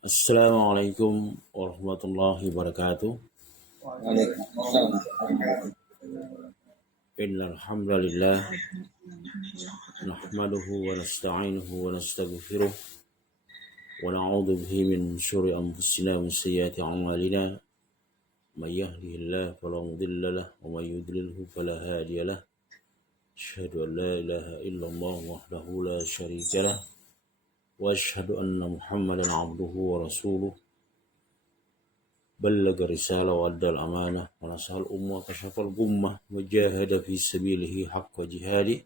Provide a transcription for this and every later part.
Assalamualaikum warahmatullahi wabarakatuh. Waalaikumsalam. Innal hamdalillah nahmaduhu wa nasta'inuhu wa nastaghfiruh wa na'udzu bihi min syururi anfusina wa min sayyiati a'malina. May yahdihillahu fala mudilla lahu wa may yudlilhu fala hadiya lahu. Asyhadu an la ilaha illallah wahdahu la syarika lah wa asyhadu anna Muhammadan 'abduhu wa rasuluh. بلغ الرسالة وأدى الأمانة ونصح الأمة وكشف الغمة وجاهد في سبيله حق جهاده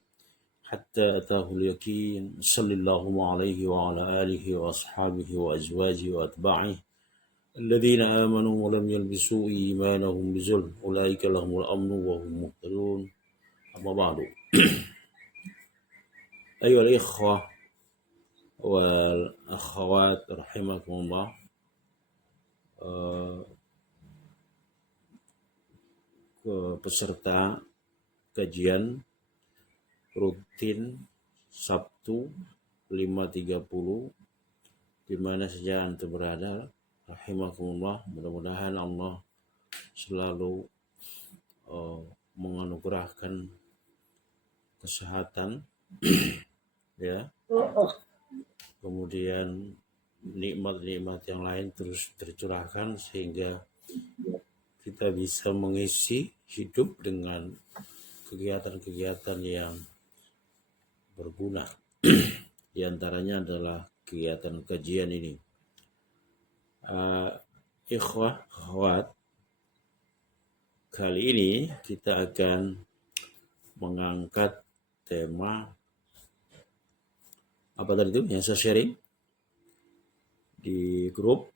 حتى أتاه اليقين صلى الله عليه وعلى آله وأصحابه وأزواجه وأتباعه الذين آمنوا ولم يلبسوا إيمانهم بظلم أولئك لهم الأمن وهم مهتدون أما بعد أيها الإخوة والأخوات رحمكم الله. Peserta kajian rutin Sabtu 5.30 di mana saja Anda berada, rahimakumullah. Mudah-mudahan Allah selalu menganugerahkan kesehatan ya. Kemudian nikmat-nikmat yang lain terus tercurahkan sehingga kita bisa mengisi hidup dengan kegiatan-kegiatan yang berguna. Di antaranya adalah kegiatan kajian ini. Ikhwah, akhwat, kali ini kita akan mengangkat tema apa tadi itu yang saya sharing di grup,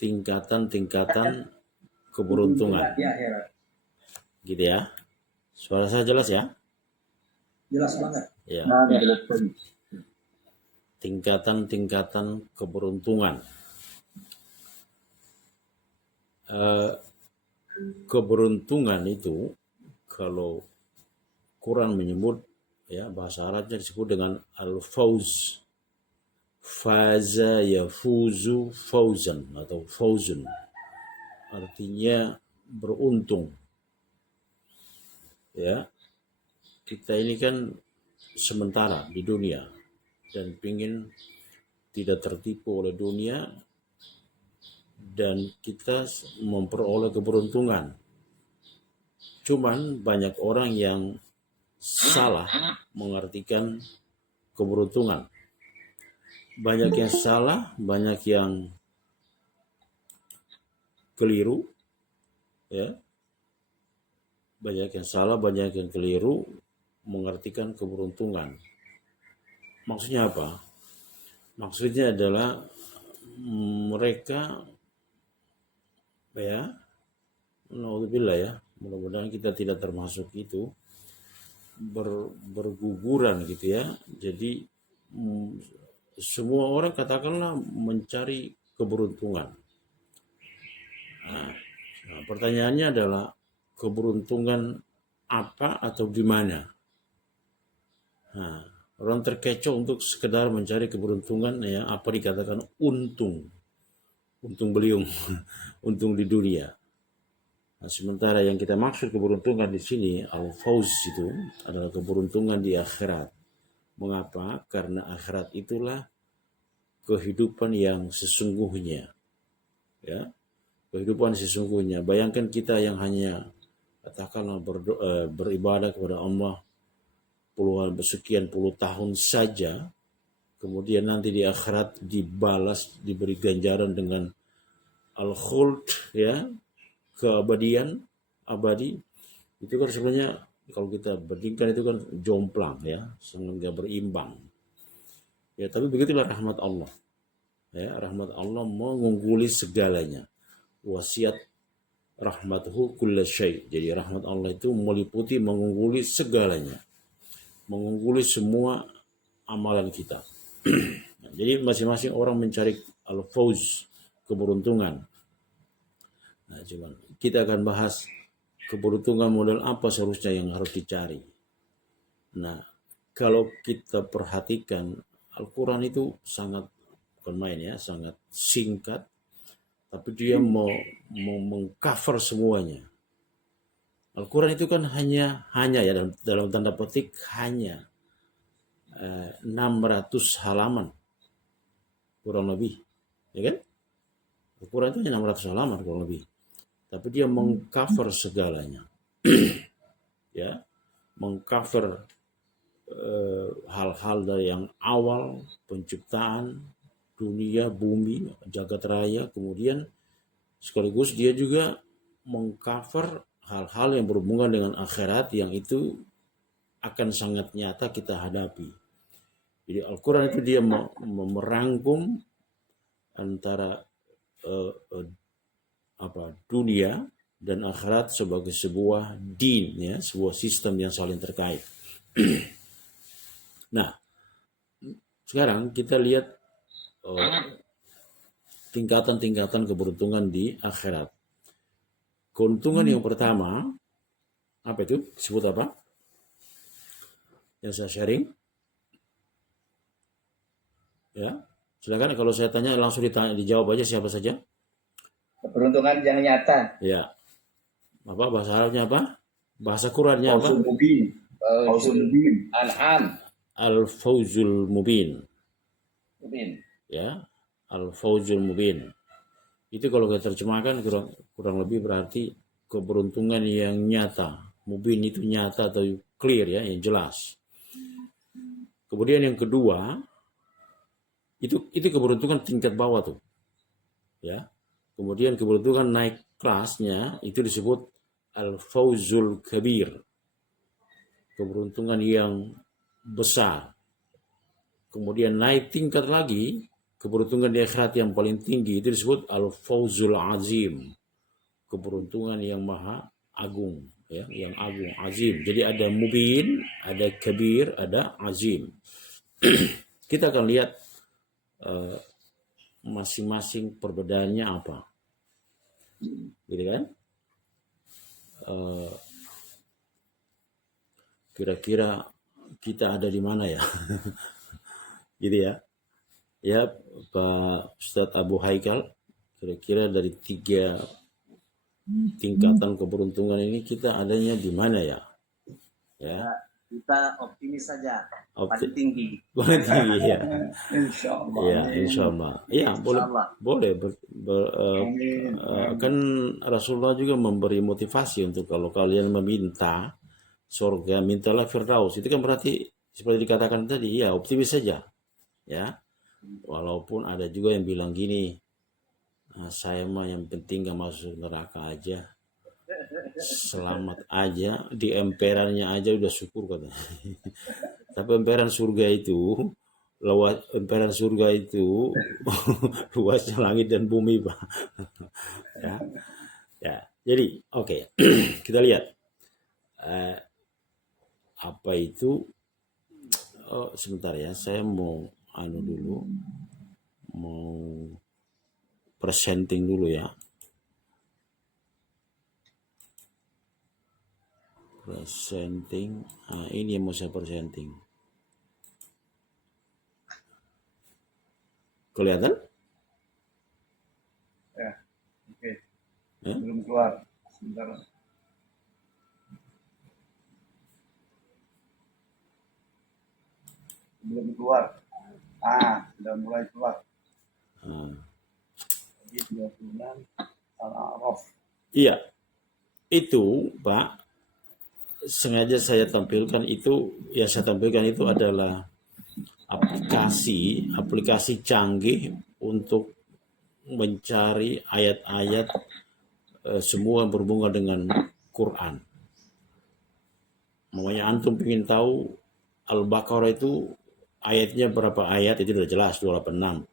tingkatan-tingkatan keberuntungan. Gitu ya. Suara saya jelas ya? Jelas banget. Ya. Tingkatan-tingkatan keberuntungan. Keberuntungan itu kalau Quran menyebut ya, bahasa Arabnya disebut dengan al-fauz. Faza yafuzu fauzan atau fauzun. Artinya beruntung. Ya. Kita ini kan sementara di dunia dan ingin tidak tertipu oleh dunia dan kita memperoleh keberuntungan. Cuman banyak orang yang salah mengartikan keberuntungan. Banyak yang salah, banyak yang keliru, ya. Banyak yang salah, banyak yang keliru mengartikan keberuntungan. Maksudnya apa? Maksudnya adalah mereka ya, naudzubillah ya, mudah-mudahan kita tidak termasuk itu, berguguran gitu ya. Jadi semua orang katakanlah mencari keberuntungan. Nah, pertanyaannya adalah keberuntungan apa atau di mana? Nah, orang terkecoh untuk sekedar mencari keberuntungan ya, apa dikatakan untung beliung, untung di dunia. Nah, sementara yang kita maksud keberuntungan di sini al-fauz itu adalah keberuntungan di akhirat. Mengapa? Karena akhirat itulah kehidupan yang sesungguhnya. Ya, kehidupan sesungguhnya. Bayangkan kita yang hanya katakanlah beribadah kepada Allah sekian puluh tahun saja, kemudian nanti di akhirat dibalas, diberi ganjaran dengan al-khuld ya, keabadian, abadi. Itu kan sebenarnya kalau kita bandingkan itu kan jomplang ya, sangat gak berimbang. Ya, tapi begitulah rahmat Allah. Ya, rahmat Allah mengungguli segalanya. Wasiat rahmatuhu kulla syai'. Jadi rahmat Allah itu meliputi mengungguli segalanya. Mengungguli semua amalan kita. Nah, jadi masing-masing orang mencari al-fauz, keberuntungan. Nah, cuman kita akan bahas keberuntungan model apa seharusnya yang harus dicari. Nah, kalau kita perhatikan Al-Quran itu sangat bukan main ya, sangat singkat, tapi dia mau mengcover semuanya. Al-Quran itu kan hanya ya dalam tanda petik hanya 600 halaman kurang lebih, ya kan? Al-Quran itu hanya 600 halaman kurang lebih, tapi dia mengcover segalanya, ya, mengcover hal-hal dari yang awal penciptaan dunia, bumi, jagat raya, kemudian sekaligus dia juga mengcover hal-hal yang berhubungan dengan akhirat yang itu akan sangat nyata kita hadapi. Jadi Al-Quran itu dia merangkum antara dunia dan akhirat sebagai sebuah din, ya, sebuah sistem yang saling terkait. Nah, sekarang kita lihat tingkatan-tingkatan keberuntungan di akhirat. Keuntungan yang pertama, apa itu? Disebut apa? Yang saya sharing? Ya, silakan kalau saya tanya langsung dijawab aja siapa saja. Keberuntungan yang nyata. Ya. Apa bahasa Arabnya apa? Bahasa Qurannya apa? Fawzul Mubin. An'am. Al-Fawzul Mubin. Mubin. Ya, Al-Fawzul Mubin. Itu kalau kita terjemahkan kurang lebih berarti keberuntungan yang nyata. Mubin itu nyata atau clear, ya, yang jelas. Kemudian yang kedua, itu keberuntungan tingkat bawah tuh. Ya. Kemudian keberuntungan naik kelasnya itu disebut Al-Fawzul Kabir. Keberuntungan yang besar. Kemudian naik tingkat lagi, keberuntungan di akhirat yang paling tinggi itu disebut Al-Fawzul Azim. Keberuntungan yang maha agung, ya, yang agung, azim. Jadi ada mubin, ada kabir, ada azim. Kita akan lihat masing-masing perbedaannya apa, gitu kan? Kira-kira kita ada di mana ya? Gitu ya. Ya, Pak Ustadz Abu Haikal, kira-kira dari 3 tingkatan keberuntungan ini kita adanya di mana ya? Ya. Kita optimis saja. Paling tinggi. Paling tinggi, ya. Insyaallah. Ya, insyaallah. Ya, boleh. Kan Rasulullah juga memberi motivasi untuk kalau kalian meminta surga, mintalah Firdaus. Itu kan berarti seperti dikatakan tadi, ya, optimis saja. Ya. Walaupun ada juga yang bilang gini, saya mah yang penting gak masuk neraka aja, selamat aja, di emperannya aja udah syukur katanya. Tapi emperan surga itu luasnya langit dan bumi, Pak. Ya. Jadi oke. Kita lihat apa itu. Sebentar ya, saya mau presenting dulu ya. Presenting. Ini yang mau saya presenting. Kelihatan? Ya, oke. Ya? Belum keluar. Sebentar. Belum keluar. Sudah mulai keluar. Jadi 26 Al-A'raf. Iya. Itu, Pak, sengaja saya tampilkan itu, yang saya tampilkan itu adalah aplikasi canggih untuk mencari ayat-ayat semua yang berhubungan dengan Quran. Makanya antum ingin tahu Al-Baqarah itu ayatnya berapa ayat, itu sudah jelas 286.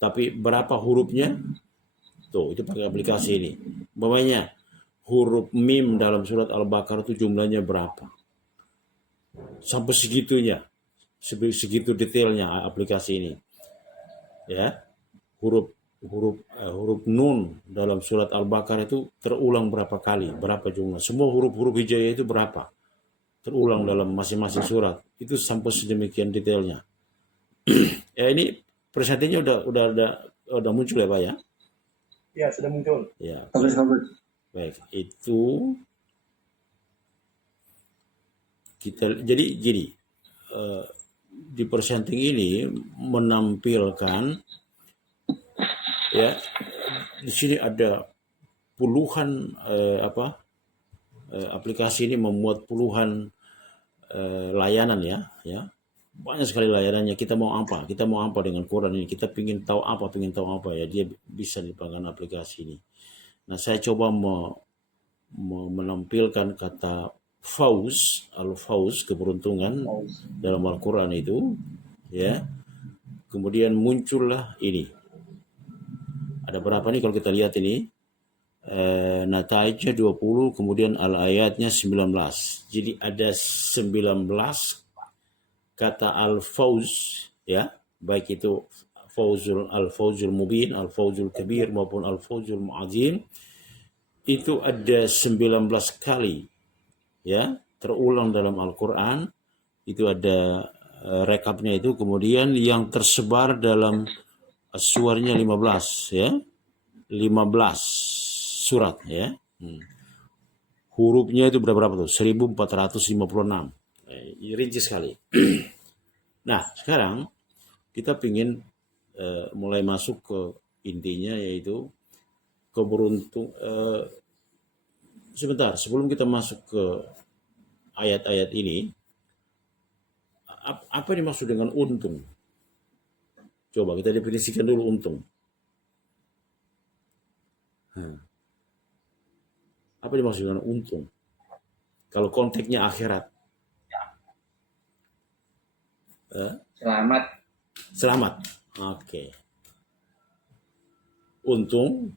Tapi berapa hurufnya? Tuh, itu pakai aplikasi ini. Makanya huruf mim dalam surat Al-Baqarah itu jumlahnya berapa? Sampai segitunya. Segitu detailnya aplikasi ini. Ya. Huruf nun dalam surat Al-Baqarah itu terulang berapa kali, berapa jumlah. Semua huruf-huruf hijaiyah itu berapa? Terulang dalam masing-masing surat. Itu sampai sedemikian detailnya. Ya, ini presentasinya udah muncul ya Pak ya? Ya, sudah muncul. Ya, Bagus. baik. Itu kita jadi di presenting ini menampilkan ya, di sini ada puluhan aplikasi ini memuat puluhan layanan ya, banyak sekali layanannya. Kita mau apa dengan Quran ini, kita pingin tahu apa ya, dia bisa dipangkan aplikasi ini. Nah, saya coba menampilkan kata fauz, al-fauz, keberuntungan dalam Al-Quran itu ya. Kemudian muncullah ini, ada berapa nih kalau kita lihat ini, nataijnya 20, kemudian al-ayatnya 19. Jadi ada 19 kata al-fauz ya, baik itu al-fauzul mubin, al-fauzul kabir maupun al-fauzul mu'adzim, itu ada 19 kali ya terulang dalam Al-Quran. Itu ada rekapnya itu, kemudian yang tersebar dalam suaranya 15 ya, 15 surat ya. Hurufnya itu berapa tuh? 1456. Rinci sekali. Nah, sekarang kita ingin mulai masuk ke intinya, yaitu sebentar sebelum kita masuk ke ayat-ayat ini, apa yang dimaksud dengan untung? Coba kita definisikan dulu untung. Apa yang dimaksud dengan untung? Kalau konteksnya akhirat. Selamat. Oke. Untung.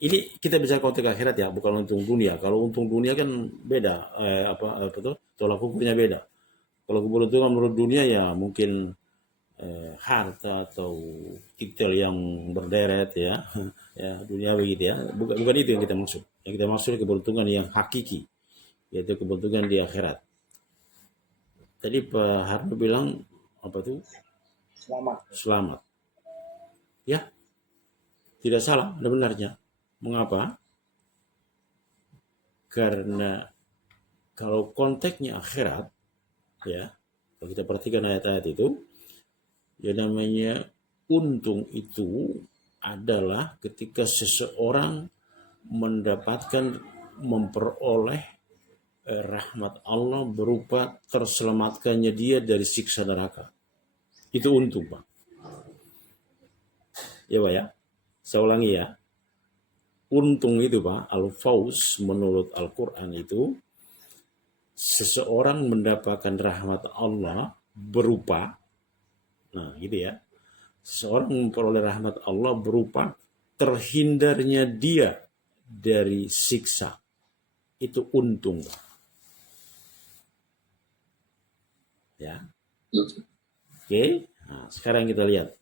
Ini kita bicara konteks akhirat ya, bukan untung dunia. Kalau untung dunia kan beda, tolak ukurnya beda. Kalau keberuntungan menurut dunia ya mungkin harta atau titel yang berderet ya, ya dunia begitu ya. Bukan itu yang kita maksud. Yang kita maksud keberuntungan yang hakiki, yaitu keberuntungan di akhirat. Tadi Pak Harno bilang apa tuh? Selamat. Ya, tidak salah, ada benarnya. Mengapa? Karena kalau konteksnya akhirat, ya, kalau kita perhatikan ayat-ayat itu, ya namanya untung itu adalah ketika seseorang memperoleh rahmat Allah berupa terselamatkannya dia dari siksa neraka. Itu untung, Pak. Ya, Pak ya. Saya ulangi ya. Untung itu Pak, al-fauz menurut Al-Quran itu seseorang mendapatkan rahmat Allah berupa, nah gitu ya, seseorang memperoleh rahmat Allah berupa terhindarnya dia dari siksa. Itu untung Pak. Ya. Oke. Nah, sekarang kita lihat.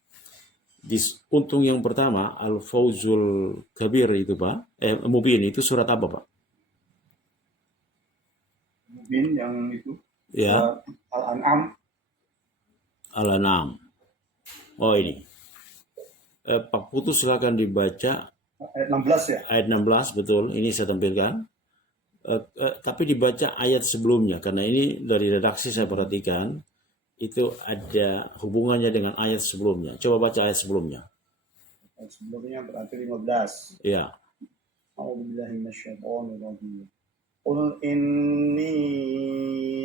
Untung yang pertama, al-fauzul kabir itu Pak, mubin itu surat apa Pak? Mubin yang itu. Ya. Al-An'am. Al-An'am. Oh ini. Pak Putu silakan dibaca. Ayat 16 ya? Ayat 16 betul. Ini saya tampilkan. Tapi dibaca ayat sebelumnya karena ini dari redaksi saya perhatikan. Itu ada hubungannya dengan ayat sebelumnya. Coba baca ayat sebelumnya. Ayat sebelumnya berarti 15. Ya. A'udzubillahi minasyaitonir rajim. Qul inni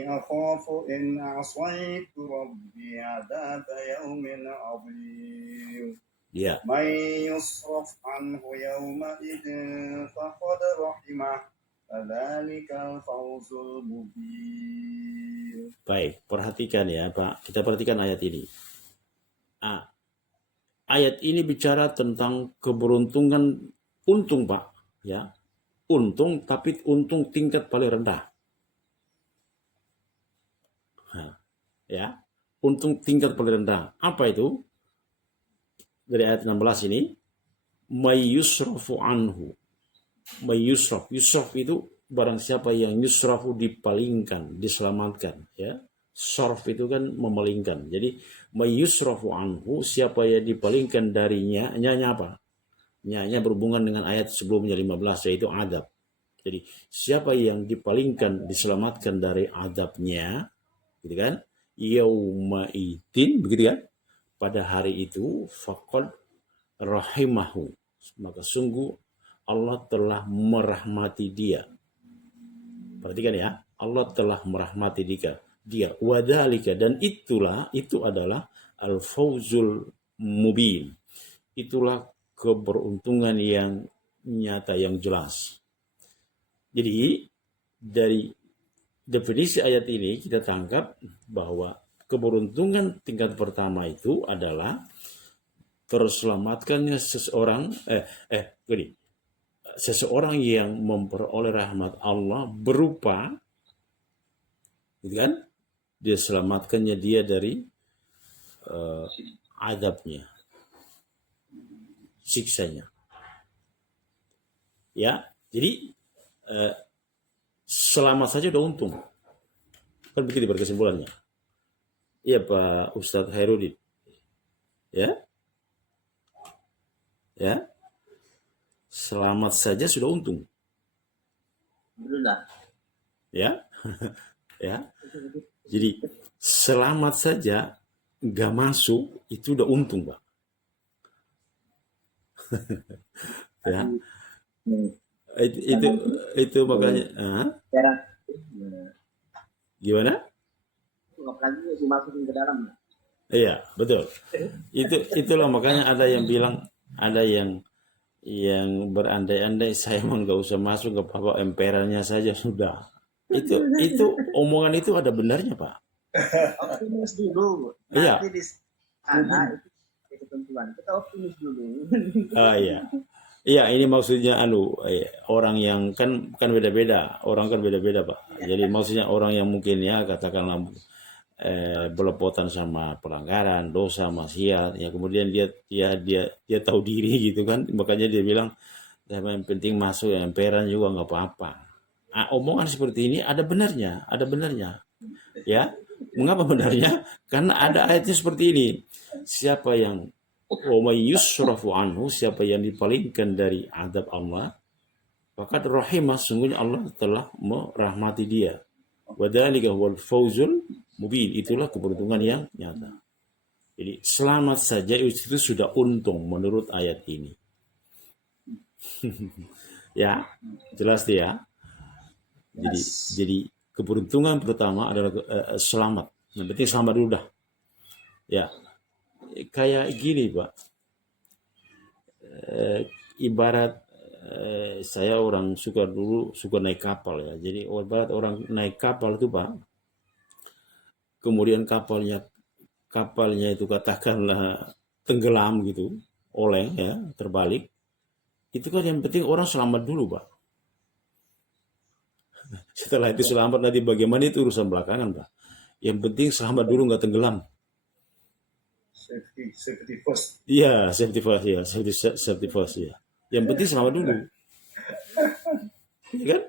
akhafu in 'asaitu rabbi 'adzaba yaumin 'adzim. Ya. May yusraf anhu yawma idzin faqad rahimah. Dzalika al-fawzul mubin. Baik, perhatikan ya Pak. Kita perhatikan ayat ini. Ayat ini bicara tentang keberuntungan untung Pak. Ya, untung tapi untung tingkat paling rendah. Ya, untung tingkat paling rendah. Apa itu? Dari ayat 16 ini, may yusrafu anhu. May yusraf. Yusraf itu barang siapa yang yusrafu dipalingkan, diselamatkan, ya, Sorf itu kan memalingkan. Jadi mayusrafu anhu, siapa yang dipalingkan darinya, nyanya apa? Nyanya berhubungan dengan ayat sebelumnya 15, yaitu adab. Jadi siapa yang dipalingkan, diselamatkan dari adabnya, gitu kan? Yauma idin, begitu kan? Pada hari itu faqad rahimahu, maka sungguh Allah telah merahmati dia. Perhatikan ya, Allah telah merahmati dia. Wadhalika, dan itu adalah al-fawzul mubin. Itulah keberuntungan yang nyata, yang jelas. Jadi dari definisi ayat ini kita tangkap bahwa keberuntungan tingkat pertama itu adalah terselamatkannya seseorang yang memperoleh rahmat Allah berupa, gitu kan, dia selamatkannya dia dari adabnya, siksanya. Ya, jadi selamat saja udah untung. Kan begitu berkesimpulannya. Iya Pak Ustadz Hairudin. Ya, ya, selamat saja sudah untung. Alhamdulillah. Ya, ya. Jadi selamat saja nggak masuk itu udah untung, Pak. Ya, itu makanya. Gimana? Apalagi dimasukin ke dalam. Iya, betul. Itulah makanya ada yang bilang, ada yang berandai-andai saya emang nggak usah masuk, ke apa emperannya saja sudah. Itu omongan itu ada benarnya, Pak. Optimis dulu. Iya. Nanti di sana itu ketentuan. Kita optimis dulu. Iya. Iya, ini maksudnya orang yang kan beda-beda, orang kan beda-beda, Pak. Jadi maksudnya orang yang mungkin ya katakanlah belepotan sama pelanggaran, dosa, maksiat, ya kemudian dia tahu diri gitu kan, makanya dia bilang yang penting masuk yang emperan juga nggak apa-apa. Omongan seperti ini ada benarnya, ya. Mengapa benarnya? Karena ada ayatnya seperti ini. Siapa yang yusrafu anhu, siapa yang dipalingkan dari adab Allah, faqad rahimah, sungguhnya Allah telah merahmati dia. Wadzalika huwal fawzul mubin, itulah keberuntungan yang nyata. Jadi selamat saja itu sudah untung menurut ayat ini. Ya, jelas ya. Jadi keberuntungan pertama adalah selamat. Yang penting selamat dulu dah. Ya, kayak gini Pak. Ibarat saya orang suka naik kapal ya. Jadi ibarat orang naik kapal itu Pak. Kemudian kapalnya itu katakanlah tenggelam gitu, oleng ya, terbalik. Itu kan yang penting orang selamat dulu Pak. Setelah itu selamat nanti bagaimana itu urusan belakangan Pak. Yang penting selamat dulu, nggak tenggelam. Safety first. Iya, safety first ya, safety first ya. Yang penting selamat dulu. Ya kan?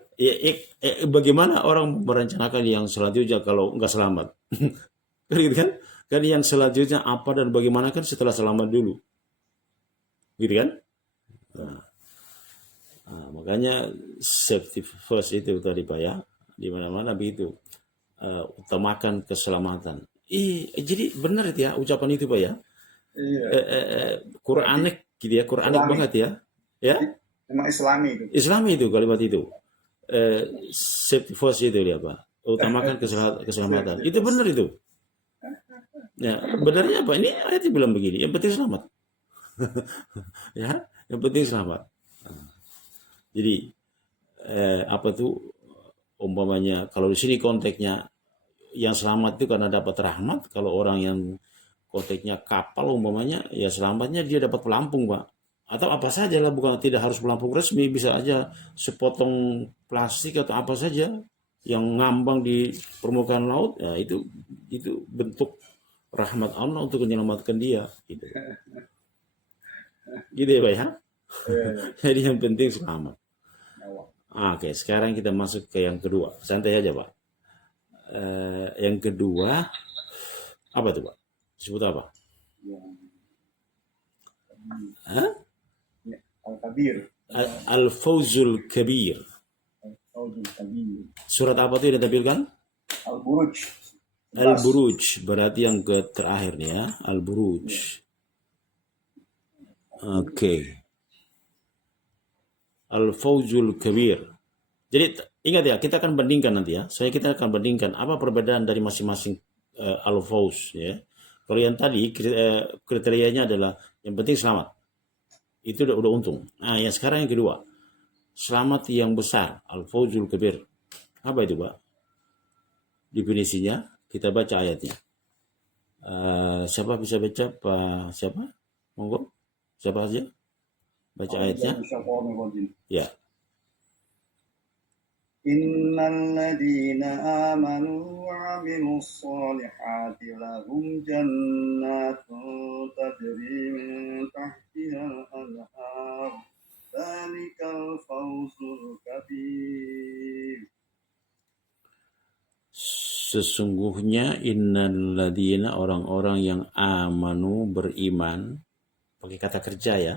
Bagaimana orang merencanakan yang selanjutnya kalau nggak selamat? Gitu kan? Kan yang selanjutnya apa dan bagaimana kan setelah selamat dulu. Gitu kan? Nah, makanya safety first itu tadi Pak ya. Di mana-mana begitu. Utamakan keselamatan. Jadi benar itu ya ucapan itu Pak ya. Iya. Quranik gitu ya, Quranik banget ya. Ya? Memang Islami itu. Islami itu kalimat itu. Safety first itu dia Pak. Utamakan keselamatan. Itu benar itu. Ya, benarnya apa? Ini ayatnya bilang begini, yang penting selamat. Ya, yang penting selamat. Jadi apa tuh umpamanya kalau di sini konteksnya yang selamat itu karena dapat rahmat, kalau orang yang konteksnya kapal umpamanya ya selamatnya dia dapat pelampung Pak. Atau apa saja lah, bukan tidak harus pelampung resmi, bisa aja sepotong plastik atau apa saja yang ngambang di permukaan laut, ya itu bentuk rahmat Allah untuk menyelamatkan dia gitu. Gitu ya Pak ya. Jadi yang penting selamat. Oke, sekarang kita masuk ke yang kedua. Santai aja Pak. Yang kedua apa itu Pak? Disebut apa? Yang Hah? Al-Kabir. Al-Fawzul Kabir. Al-Kabir. Surat apa itu yang ditampilkan? Al-Buruj. Al-Buruj, berarti yang terakhir nih ya, Al-Buruj. Oke. Al-Fawzul Kabir. Jadi ingat ya, kita akan bandingkan nanti ya. Kita akan bandingkan apa perbedaan dari masing-masing Al-Fawz ya. Kalau yang tadi kriterianya adalah yang penting selamat. Itu udah untung. Nah, yang sekarang yang kedua. Selamat yang besar, Al-Fawzul Kabir. Apa itu, Pak? Definisinya, kita baca ayatnya. Siapa bisa baca? Pak siapa? Monggo. Siapa aja? Baca ayatnya. Ya. Innal ladzina amanu wa 'amilus sholihati lahum jannatun tajri min tahtihal anhar. Dzalikal fawzul kabir. Sesungguhnya innal ladzina, orang-orang yang amanu, beriman, pakai kata kerja ya.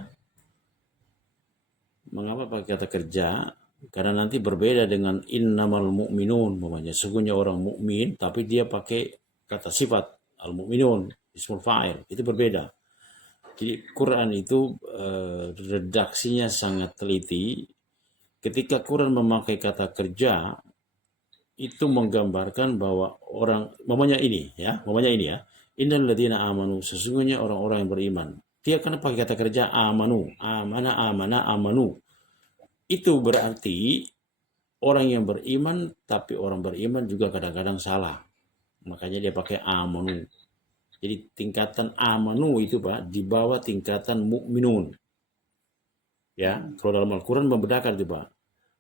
Mengapa pakai kata kerja? Karena nanti berbeda dengan innamal mu'minun, umpamanya. Sesungguhnya orang mukmin, tapi dia pakai kata sifat al-mu'minun, ismul fa'il. Itu berbeda. Jadi Quran itu redaksinya sangat teliti. Ketika Quran memakai kata kerja, itu menggambarkan bahwa orang, umpamanya ini ya, innal ladzina amanu, sesungguhnya orang-orang yang beriman. Dia akan pakai kata kerja amanu, amanu. Itu berarti orang yang beriman, tapi orang beriman juga kadang-kadang salah. Makanya dia pakai amanu. Jadi tingkatan amanu itu Pak, di bawah tingkatan mukminun. Ya, kalau dalam Al-Quran membedakan itu Pak.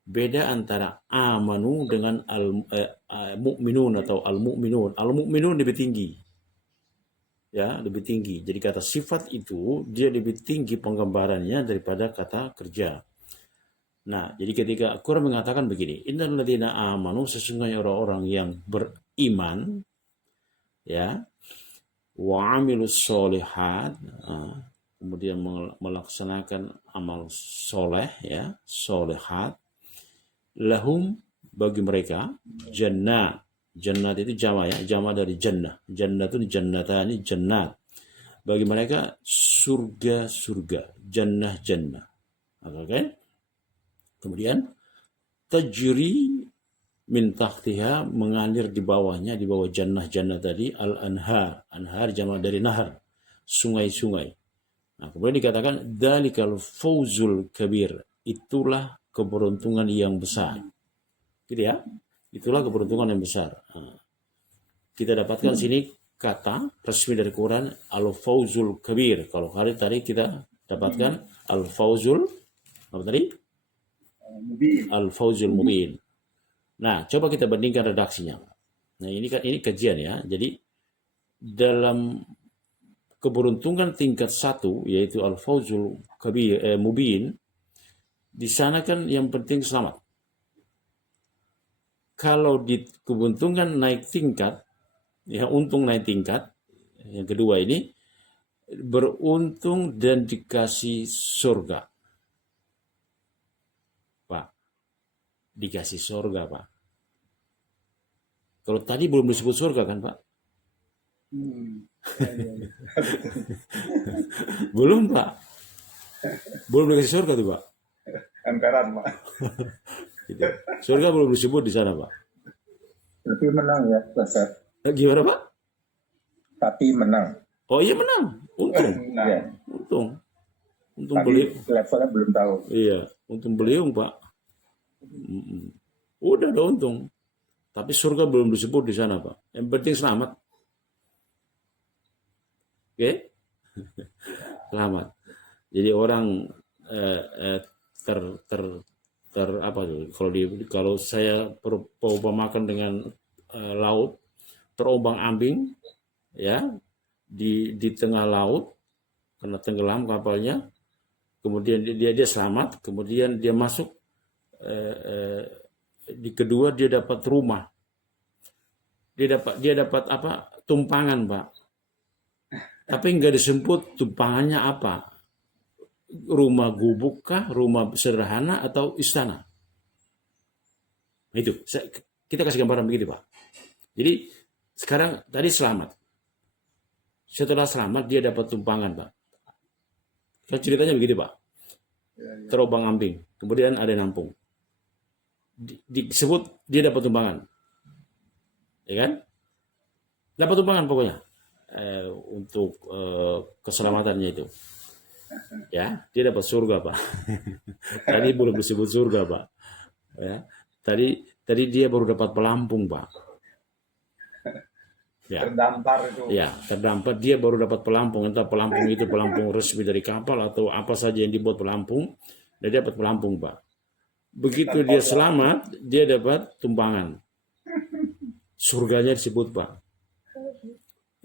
Beda antara amanu dengan mukminun atau al-mukminun. Al-mukminun lebih tinggi. Ya, lebih tinggi. Jadi kata sifat itu dia lebih tinggi penggambarannya daripada kata kerja. Nah, jadi ketika Quran mengatakan begini, innal ladzina amanu, sesungguhnya orang-orang yang beriman, ya, wa 'amilus sholihat, kemudian melaksanakan amal soleh, ya, solehat, lahum, bagi mereka, jannah. Jannat itu jama ya, jama dari jannah. Jannah itu jannatani, jannat. Bagi mereka surga-surga, jannah-jannah. Oke? Kemudian tajri min tahtiha, mengalir di bawahnya, di bawah jannah-jannah tadi, al-anhar. Anhar jama dari nahar, sungai-sungai. Nah, kemudian dikatakan dzalikal fawzul kabir, itulah keberuntungan yang besar. Gitu ya. Itulah keberuntungan yang besar. Nah, kita dapatkan sini kata resmi dari Quran al-fawzul kabir. Kalau hari tadi kita dapatkan al-fawzul apa tadi? Al-fawzul mubin. Nah, coba kita bandingkan redaksinya. Nah, ini kajian ya. Jadi dalam keberuntungan tingkat 1 yaitu al-fawzul kabir mubin, di sana kan yang penting selamat. Kalau di keberuntungan naik tingkat, ya untung naik tingkat, yang kedua ini beruntung dan dikasih surga. Pak, dikasih surga Pak. Kalau tadi belum disebut surga kan Pak? Belum Pak. Belum dikasih surga tuh Pak. Emperan Pak. Gitu. Surga belum disebut di sana Pak. Tapi menang ya, Ustaz. Gimana Pak? Tapi menang. Oh iya menang. Untung. Ya. Untung Tapi beliau. levelnya belum tahu. Iya, untung beliau Pak. Udah untung. Tapi surga belum disebut di sana Pak. Yang penting selamat. Oke? Selamat. Jadi orang apa tuh? Kalau saya perumpamakan dengan laut, terombang-ambing, ya, di tengah laut, karena tenggelam kapalnya, kemudian dia selamat, kemudian dia masuk, di kedua dia dapat rumah Dia dapat apa? Tumpangan, Pak. Tapi nggak disebut tumpangannya apa. Rumah gubuk kah, rumah sederhana atau istana? Itu kita kasih gambaran begitu, Pak. Jadi sekarang tadi selamat. Setelah selamat dia dapat tumpangan, Pak. Kan ceritanya begitu, Pak. Terombang-ambing. Kemudian ada yang nampung. Disebut dia dapat tumpangan. Ya kan? Dapat tumpangan pokoknya. Untuk keselamatannya itu. Ya, dia dapat surga, Pak. Tadi belum disebut surga, Pak. Ya. Tadi dia baru dapat pelampung, Pak. Ya. Terdampar itu. Ya, terdampar dia baru dapat pelampung. Entah pelampung itu pelampung resmi dari kapal atau apa saja yang dibuat pelampung. Dia dapat pelampung, Pak. Begitu dia selamat, dia dapat tumpangan. Surganya disebut, Pak.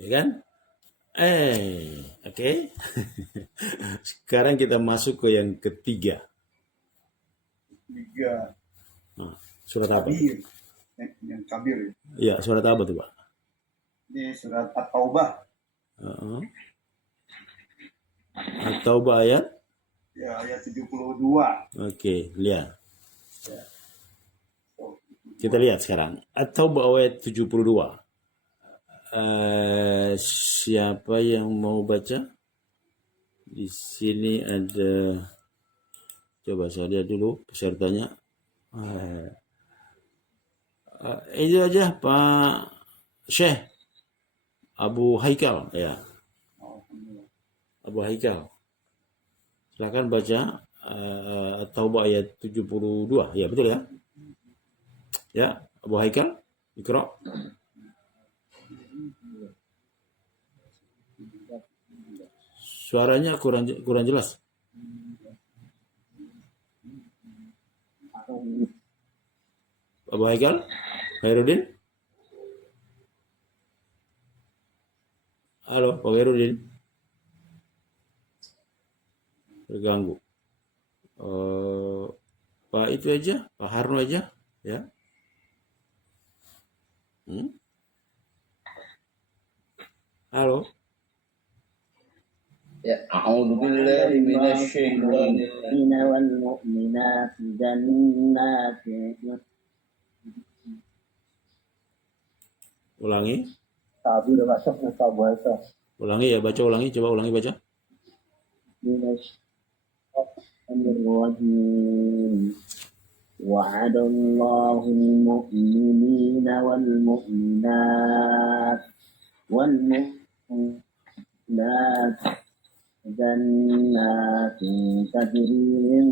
Ya kan? Oke. Sekarang kita masuk ke yang ketiga. Nah, surat apa? Kabir. Yang kabir. Ya, surat apa tuh, Pak? Ini surat At-Taubah. At-Taubah ayat? Ya, ayat 72. Oke, lihat. Kita lihat sekarang. At-Taubah ayat 72. Siapa yang mau baca? Di sini ada, coba saya lihat dulu pesertanya. Itu aja Pak Syekh Abu Haikal, ya. Abu Haikal. Silakan baca At-Taubah ayat 72. Ya, betul ya? Ya, Abu Haikal, Iqra. Suaranya kurang jelas. Abu Haikal, Khairuddin. Halo, Pak Khairuddin. Terganggu. Pak itu aja, Pak Harno aja, ya. Halo. Ya, a'udzu billahi minasyaitonir rajim. wal mu'minati jannatin. Ulangi. Tabi udah masuk nih Pak Buasa. Ulangi ya, coba ulangi baca. Bismillahirrahmanirrahim. Wa'adallahu al-mu'minina wal mu'minat wal mu'minat jannatin tajri min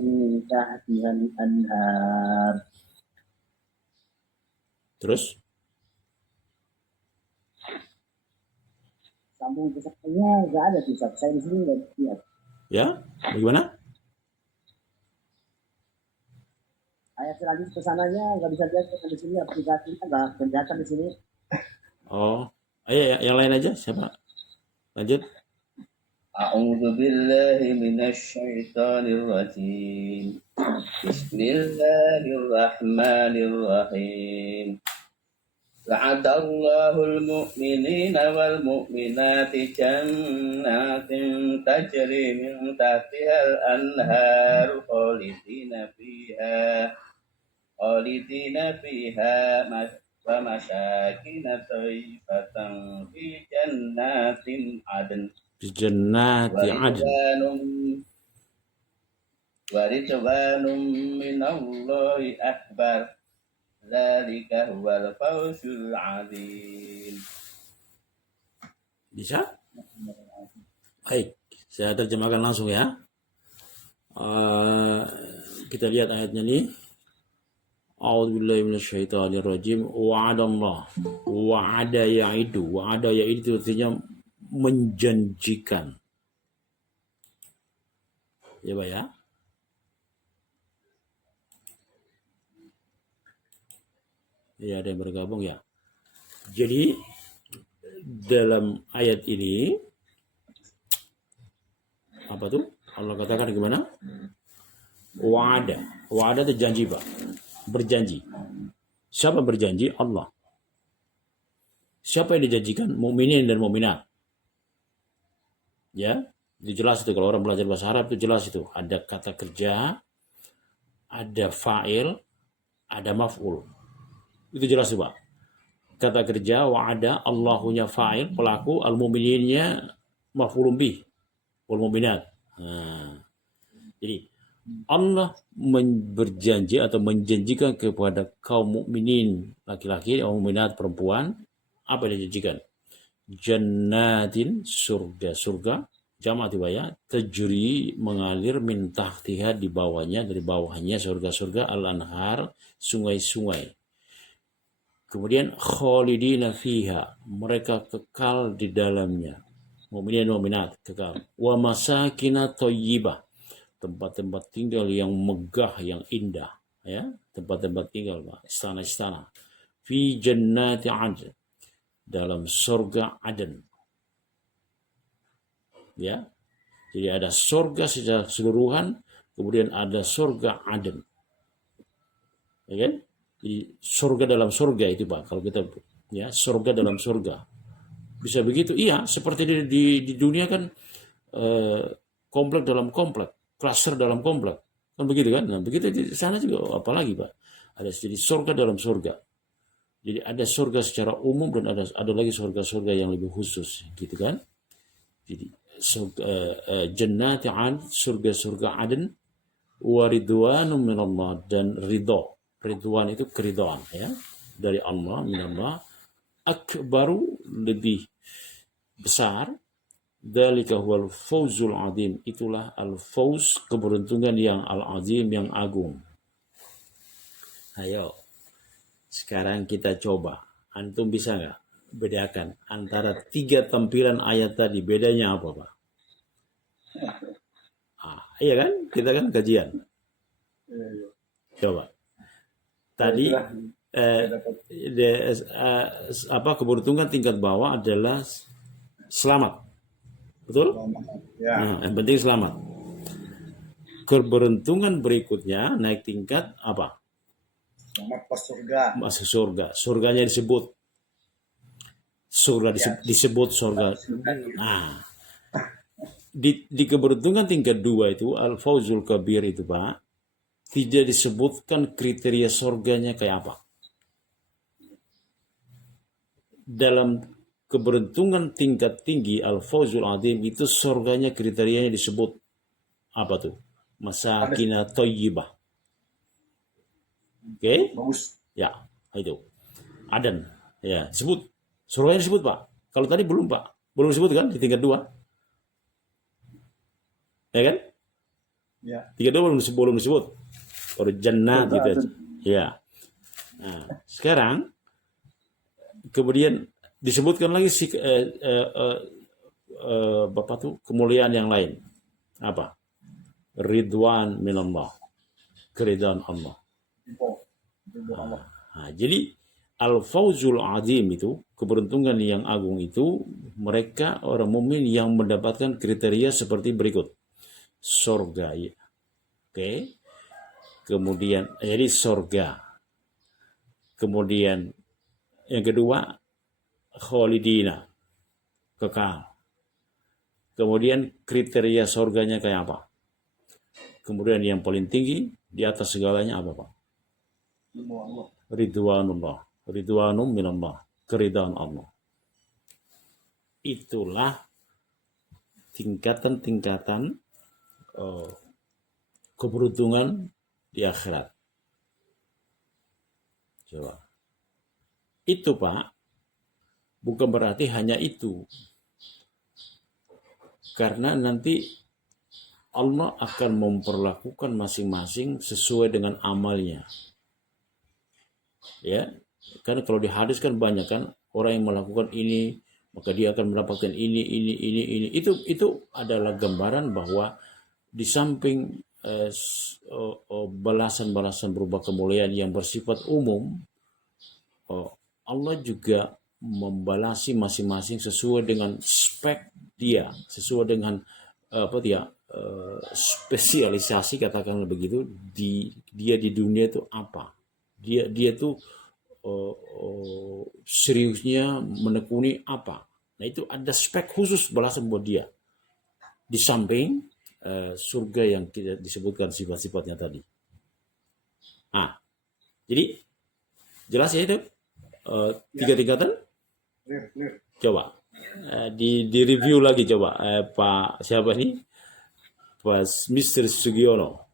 tahtiha al-anhar. Terus? Sambung kisahnya nggak ada sih, saya di sini nggak lihat. Ya, bagaimana? Ayat selanjutnya kesananya nggak bisa lihat di sini, aplikasinya nggak kelihatan di sini. Oh, ayo yang lain aja, siapa? Lanjut. A'udzu billahi minasyaitonir rajim. Bismillahirrahmanirrahim. Wa'adallahu al-mu'minina wal mu'minati jannatin tajri min tahtiha al-anhar khalidina fiha wa masakin thayyibatan fi jannatin adn. Di jannati adn. Waridwanum minallahi akbar. Dzalika huwal fawzul 'adzim. Bisa? Baik, saya terjemahkan langsung ya. Kita lihat ayatnya nih. A'udzubillahi minasyaitonirrajim. Wa'adallah. Wa'ada ya'idu. Wa'ada ya'idu artinya menjanjikan. Ya, Pak ya. Ya, ada yang bergabung ya. Jadi dalam ayat ini apa tuh? Allah katakan gimana? Wa'ada. Wa'ada itu janji, Pak. Berjanji. Siapa berjanji? Allah. Siapa yang dijanjikan? Mukminin dan mukminat. Ya, itu jelas itu kalau orang belajar bahasa Arab itu jelas itu. Ada kata kerja, ada fa'il, ada maf'ul. Itu jelas Pak. Kata kerja wa'ada Allahunya fa'il pelaku, al-mu'mininnya maf'ulun bih wal mu'minat. Nah, jadi Allah berjanji atau menjanjikan kepada kaum mukminin laki-laki, kaum mukminat perempuan, apa yang dijanjikan? Jannatin, surga, jamak ya, tajri mengalir min tahtiha di bawahnya, dari bawahnya surga-surga, al-anhar, sungai-sungai. Kemudian khalidina fiha, mereka kekal di dalamnya. Mukminin mu'minat kekal. Wa masakina thayyibah, tempat-tempat tinggal yang megah, yang indah, ya, tempat-tempat tinggal, istana-istana. Fi jannati adn, dalam surga Aden. Ya. Jadi ada surga secara keseluruhan, kemudian ada surga Aden. Ya kan? Di surga dalam surga itu Pak, kalau kita ya, surga dalam surga. Bisa begitu? Iya, seperti di dunia kan komplek dalam komplek, klaster dalam komplek. Kan begitu kan? Nah, begitu di sana juga apalagi Pak. Ada jadi surga dalam surga. Jadi ada surga secara umum dan ada lagi surga-surga yang lebih khusus, gitu kan? Jadi jannati adn, surga-surga Aden, wa ridwanum minallah, dan ridho. Ridwan itu keridhaan ya, dari Allah, minallah, akbaru, lebih besar, dzalika huwal fawzul azim, itulah al-fawz, keberuntungan yang al-azim, yang agung. Ayo, sekarang kita coba. Antum bisa nggak bedakan antara 3 tampilan ayat tadi, bedanya apa Pak? Iya kan? Kita kan kajian. Coba. Tadi keberuntungan tingkat bawah adalah selamat. Betul? Ya. Nah, yang penting selamat. Keberuntungan berikutnya naik tingkat apa? Selamat pas surga. Masuk surga. Surganya disebut. Surga disebut surga. Nah, di keberuntungan tingkat 2 itu al-fawzul kabir itu Pak, tidak disebutkan kriteria surganya kayak apa. Dalam keberuntungan tingkat tinggi al-fawzul azim itu surganya kriterianya disebut apa tuh? Masakina thayyibah. Oke? Bagus. Ya, itu. Aden. Ya, disebut. Surganya disebut, Pak. Kalau tadi belum, Pak. Belum disebut kan di tingkat 2. Ya kan? Ya. Tingkat 2 belum disebut. Baru jannah gitu aja. Ya. Nah, sekarang kemudian disebutkan lagi Bapak tuh kemuliaan yang lain. Apa? Ridwan minallah. Keridhaan Allah. Nah, jadi al-fawzul azim itu, keberuntungan yang agung itu, mereka orang mukmin yang mendapatkan kriteria seperti berikut. Surga, ya. Oke. Kemudian jadi surga. Kemudian yang kedua khalidina, kekal. Kemudian kriteria surganya kayak apa? Kemudian yang paling tinggi di atas segalanya apa Pak? Ridwanullah, ridwanum minallah, keridhaan Allah. Itulah tingkatan-tingkatan keberuntungan di akhirat. Coba. Itu Pak, bukan berarti hanya itu. Karena nanti Allah akan memperlakukan masing-masing sesuai dengan amalnya. Ya, karena kalau di hadis kan banyak kan orang yang melakukan ini maka dia akan mendapatkan ini. Itu adalah gambaran bahwa di samping balasan-balasan berupa kemuliaan yang bersifat umum, Allah juga membalasi masing-masing sesuai dengan spek dia, sesuai dengan spesialisasi katakanlah begitu dia di dunia itu apa. Dia tuh seriusnya menekuni apa. Nah itu ada spek khusus balasan buat dia. Di samping surga yang kita disebutkan sifat-sifatnya tadi. Ah, jadi jelas ya itu tiga tingkatan. Clear. Coba di review lagi coba Pak siapa nih? Pak Mr. Sugiono.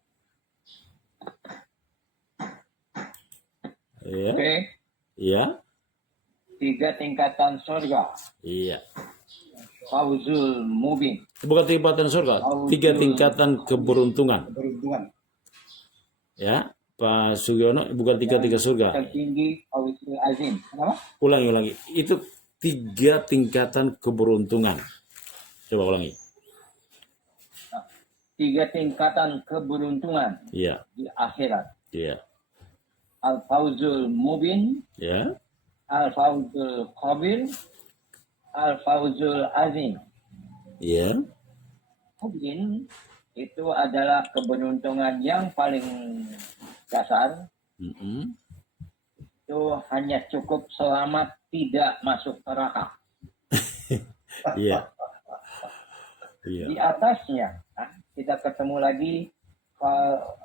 Ya, Oke, ya, 3 tingkatan surga. iya. Fauzul Mubin. Bukan tingkatan surga, 3 tingkatan keberuntungan. Beruntungan. Ya, Pak Sugiono bukan 3 surga. Tertinggi Fauzul Azim. Kenapa? Ulangi. Itu 3 tingkatan keberuntungan. Coba ulangi. 3 tingkatan keberuntungan Iya, di akhirat. iya, Al-Fauzul Mubin, ya, Al-Fauzul Qabil, Al-Fauzul Azim. iya, Mubin itu adalah keberuntungan yang paling dasar. mm-mm, Itu hanya cukup selamat tidak masuk neraka. iya, Di iya, atasnya kita ketemu lagi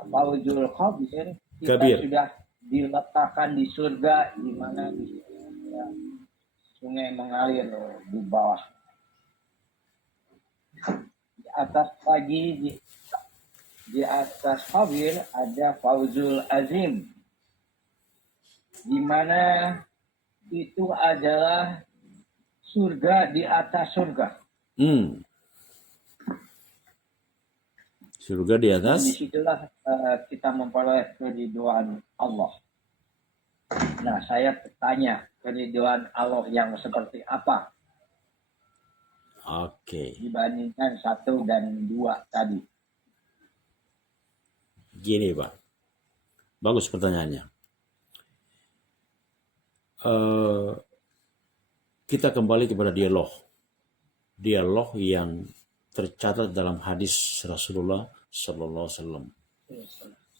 Fauzul Kabir. Kita Kabir. sudah diletakkan di surga, di mana di sungai mengalir di bawah. Di atas lagi di atas Kabir ada Fauzul Azim, di mana itu adalah surga di atas surga. Surga di atas. Disitulah kita memperoleh keridhaan Allah. Nah, saya tanya, keridhaan Allah yang seperti apa Oke, dibandingkan 1 dan 2 tadi? gini Pak, bagus pertanyaannya. Kita kembali kepada dialog yang tercatat dalam hadis Rasulullah Sallallahu Alaihi Wasallam.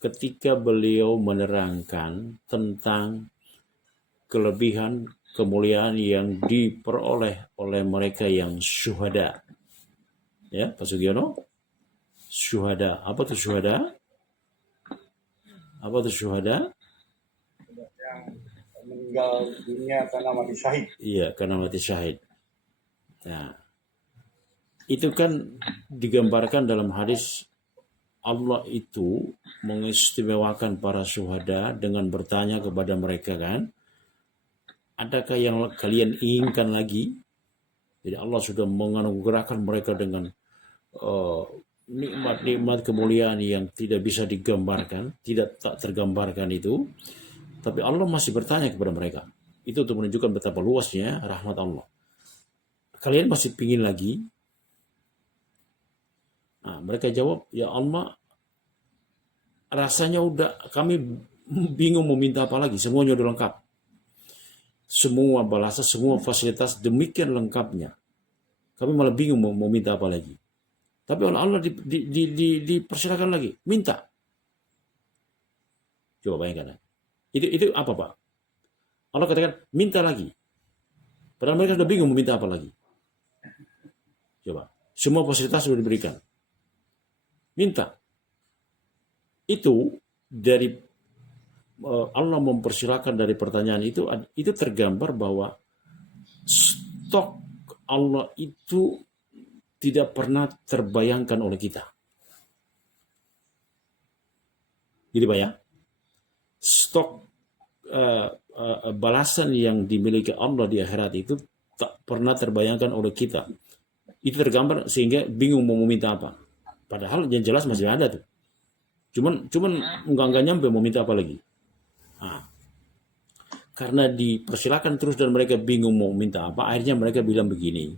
Ketika beliau menerangkan tentang kelebihan kemuliaan yang diperoleh oleh mereka yang syuhada. Ya, Pak Sugiono? Syuhada. Apa itu syuhada? Apa itu syuhada? Yang meninggal dunia karena mati syahid. Iya, karena mati syahid. Nah, itu kan digambarkan dalam hadis Allah itu mengistimewakan para syuhada dengan bertanya kepada mereka kan, adakah yang kalian inginkan lagi? Jadi Allah sudah menganugerahkan mereka dengan nikmat-nikmat kemuliaan yang tidak bisa digambarkan, tak tergambarkan itu. Tapi Allah masih bertanya kepada mereka. Itu untuk menunjukkan betapa luasnya rahmat Allah. Kalian masih pingin lagi? Nah, mereka jawab, ya Allah, rasanya udah kami bingung mau minta apa lagi, semuanya udah lengkap. Semua balasan, semua fasilitas demikian lengkapnya. Kami malah bingung mau minta apa lagi. Tapi oleh Allah dipersilakan lagi, minta. Coba bayangkan. Itu apa Pak? Allah katakan, minta lagi. Padahal mereka sudah bingung mau minta apa lagi. Coba, semua fasilitas sudah diberikan. Minta. Itu dari Allah mempersilahkan dari pertanyaan itu tergambar bahwa stok Allah itu tidak pernah terbayangkan oleh kita. Jadi Pak ya, stok balasan yang dimiliki Allah di akhirat itu tak pernah terbayangkan oleh kita. Itu tergambar sehingga bingung mau meminta apa. Padahal yang jelas masih ada tuh. Cuman enggak nyampe mau minta apa lagi. Nah, karena dipersilakan terus dan mereka bingung mau minta apa, akhirnya mereka bilang begini.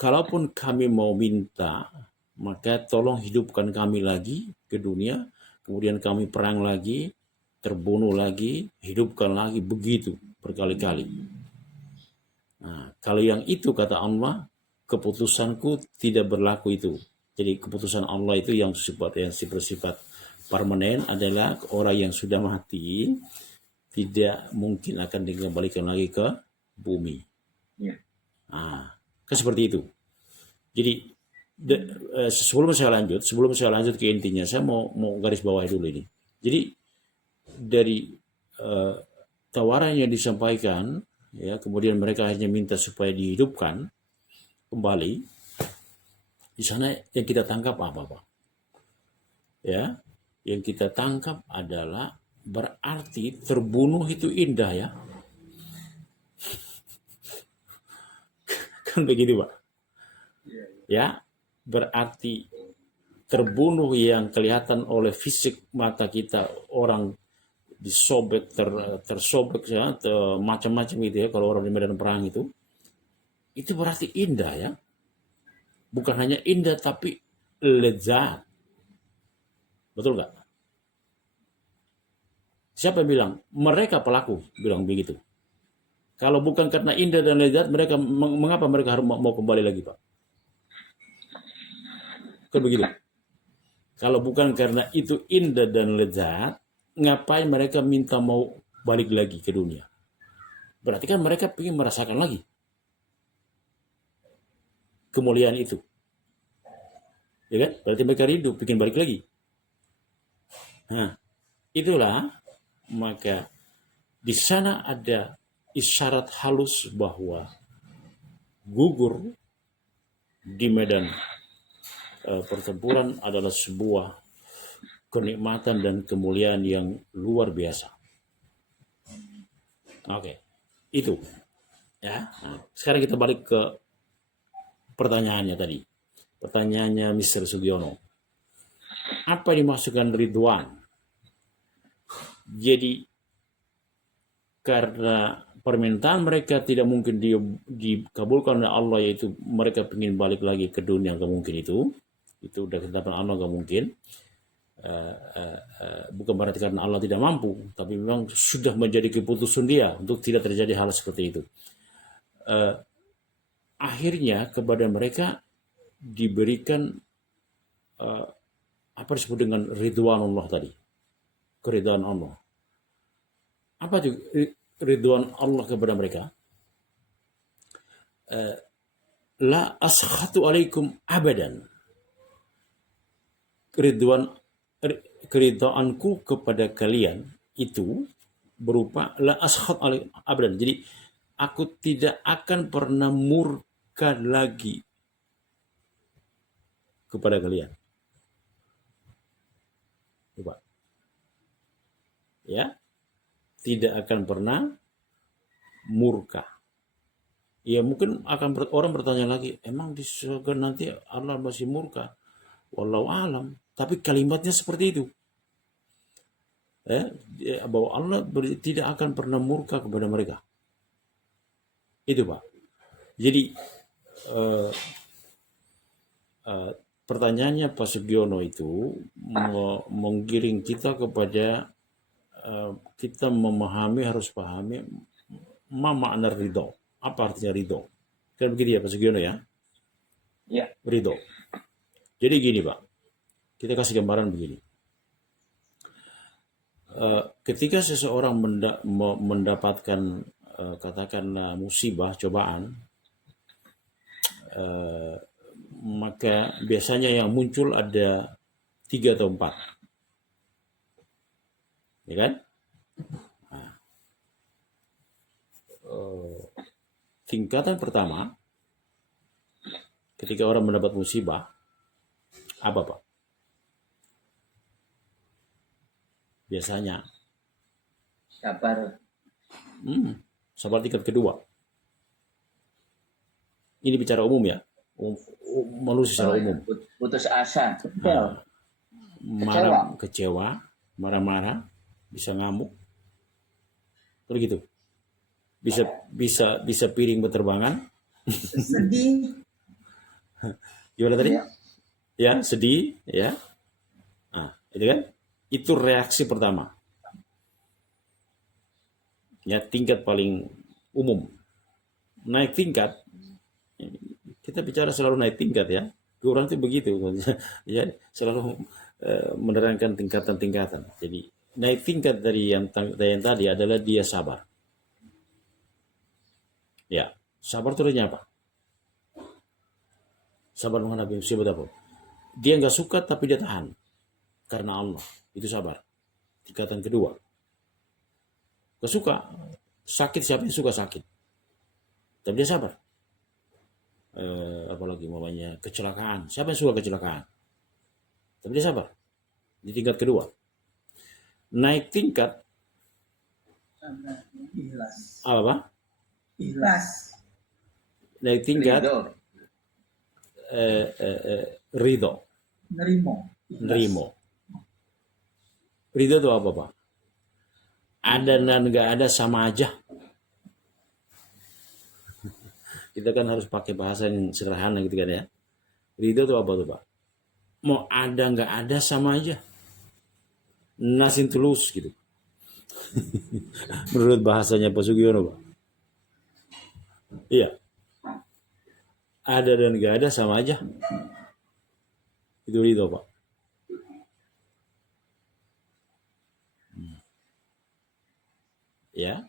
Kalaupun kami mau minta, maka tolong hidupkan kami lagi ke dunia, kemudian kami perang lagi, terbunuh lagi, hidupkan lagi, begitu berkali-kali. Nah, kalau yang itu kata Allah, keputusanku tidak berlaku itu. Jadi keputusan Allah itu yang bersifat permanen adalah orang yang sudah mati tidak mungkin akan dikembalikan lagi ke bumi. Iya. Kan seperti itu. Jadi sebelum saya lanjut ke intinya, saya mau garis bawahi dulu ini. Jadi dari tawaran yang disampaikan, ya, kemudian mereka akhirnya minta supaya dihidupkan kembali. Di sana yang kita tangkap apa, Pak? Ya, yang kita tangkap adalah berarti terbunuh itu indah, ya. Kan begitu, Pak? Ya, berarti terbunuh yang kelihatan oleh fisik mata kita, orang disobek, tersobek, ya, macam-macam gitu ya, kalau orang di medan perang itu berarti indah, ya. Bukan hanya indah tapi lezat. Betul nggak? Siapa yang bilang? Mereka pelaku bilang begitu. Kalau bukan karena indah dan lezat, mereka mengapa mereka harus mau kembali lagi, Pak? Kan begitu. Kalau bukan karena itu indah dan lezat, ngapain mereka minta mau balik lagi ke dunia? Berarti kan mereka ingin merasakan lagi kemuliaan itu. Ya kan? Berarti mereka rindu, bikin balik lagi. Nah, itulah, maka di sana ada isyarat halus bahwa gugur di medan pertempuran adalah sebuah kenikmatan dan kemuliaan yang luar biasa. Oke, itu. Ya. Nah, sekarang kita balik ke pertanyaannya tadi. Pertanyaannya Mr. Sugiono. Apa dimaksudkan ridwan? Jadi karena permintaan mereka tidak mungkin dikabulkan oleh Allah, yaitu mereka ingin balik lagi ke dunia, nggak mungkin itu udah ketetapan Allah, nggak mungkin. Bukan berarti karena Allah tidak mampu, tapi memang sudah menjadi keputusan dia untuk tidak terjadi hal seperti itu. Akhirnya kepada mereka diberikan apa disebut dengan ridwanullah tadi, keridhaan Allah. Apa itu ridwan Allah kepada mereka? La askhatu alaikum abadan. Keridhaanku kepada kalian itu berupa la askhat alaikum abadan. Jadi aku tidak akan pernah murka lagi kepada kalian. Coba. Ya. Tidak akan pernah murka. Ya mungkin orang bertanya lagi, emang di surga nanti Allah masih murka? Wallahu alam. Tapi kalimatnya seperti itu. Bahwa Allah tidak akan pernah murka kepada mereka. Itu, Pak. Jadi pertanyaannya Pak Sugiono itu menggiring kita kepada kita harus pahami ma makna ridho. Apa artinya ridho? Kan begitu ya Pak Sugiono ya? Iya. Ridho. Jadi gini Pak, kita kasih gambaran begini. Ketika seseorang mendapatkan katakanlah musibah, cobaan, maka biasanya yang muncul ada 3 atau 4. Ya kan? Nah, tingkatan pertama, ketika orang mendapat musibah, apa Pak? Biasanya Sabar. Sabar tingkat kedua. Ini bicara umum ya, manusia secara umum. Putus asa. Marah, kecewa, marah-marah, bisa ngamuk, terus gitu. Bisa piring berterbangan. Sedih. Gimana tadi? Ya, sedih, ya. Nah, itu kan? Itu reaksi pertama. Ya, tingkat paling umum. Naik tingkat, kita bicara selalu naik tingkat ya. Orang itu begitu. Ya, selalu menerangkan tingkatan-tingkatan. Jadi naik tingkat dari yang tadi adalah dia sabar. Ya, sabar itu artinya apa? Sabar menghadapi musibah apa? Dia nggak suka tapi dia tahan karena Allah. Itu sabar. Tingkatan kedua. Gak suka sakit, siapa yang suka sakit? Tapi dia sabar. Apalagi namanya kecelakaan. Siapa yang suka kecelakaan? Tapi dia sabar. Di tingkat kedua. Naik tingkat Ikhlas. apa? Ikhlas. Naik tingkat Ridho. ridho. Nerimo. Ridho itu apa, Pak? Ada dan nggak ada sama aja. Kita kan harus pakai bahasa yang sederhana gitu kan ya. Ridho itu apa tuh, Pak? Mau ada nggak ada sama aja. Nasin tulus gitu. Menurut bahasanya Pak Sugiono, Pak. Iya. Ada dan nggak ada sama aja. Itu ridho, Pak. Ya.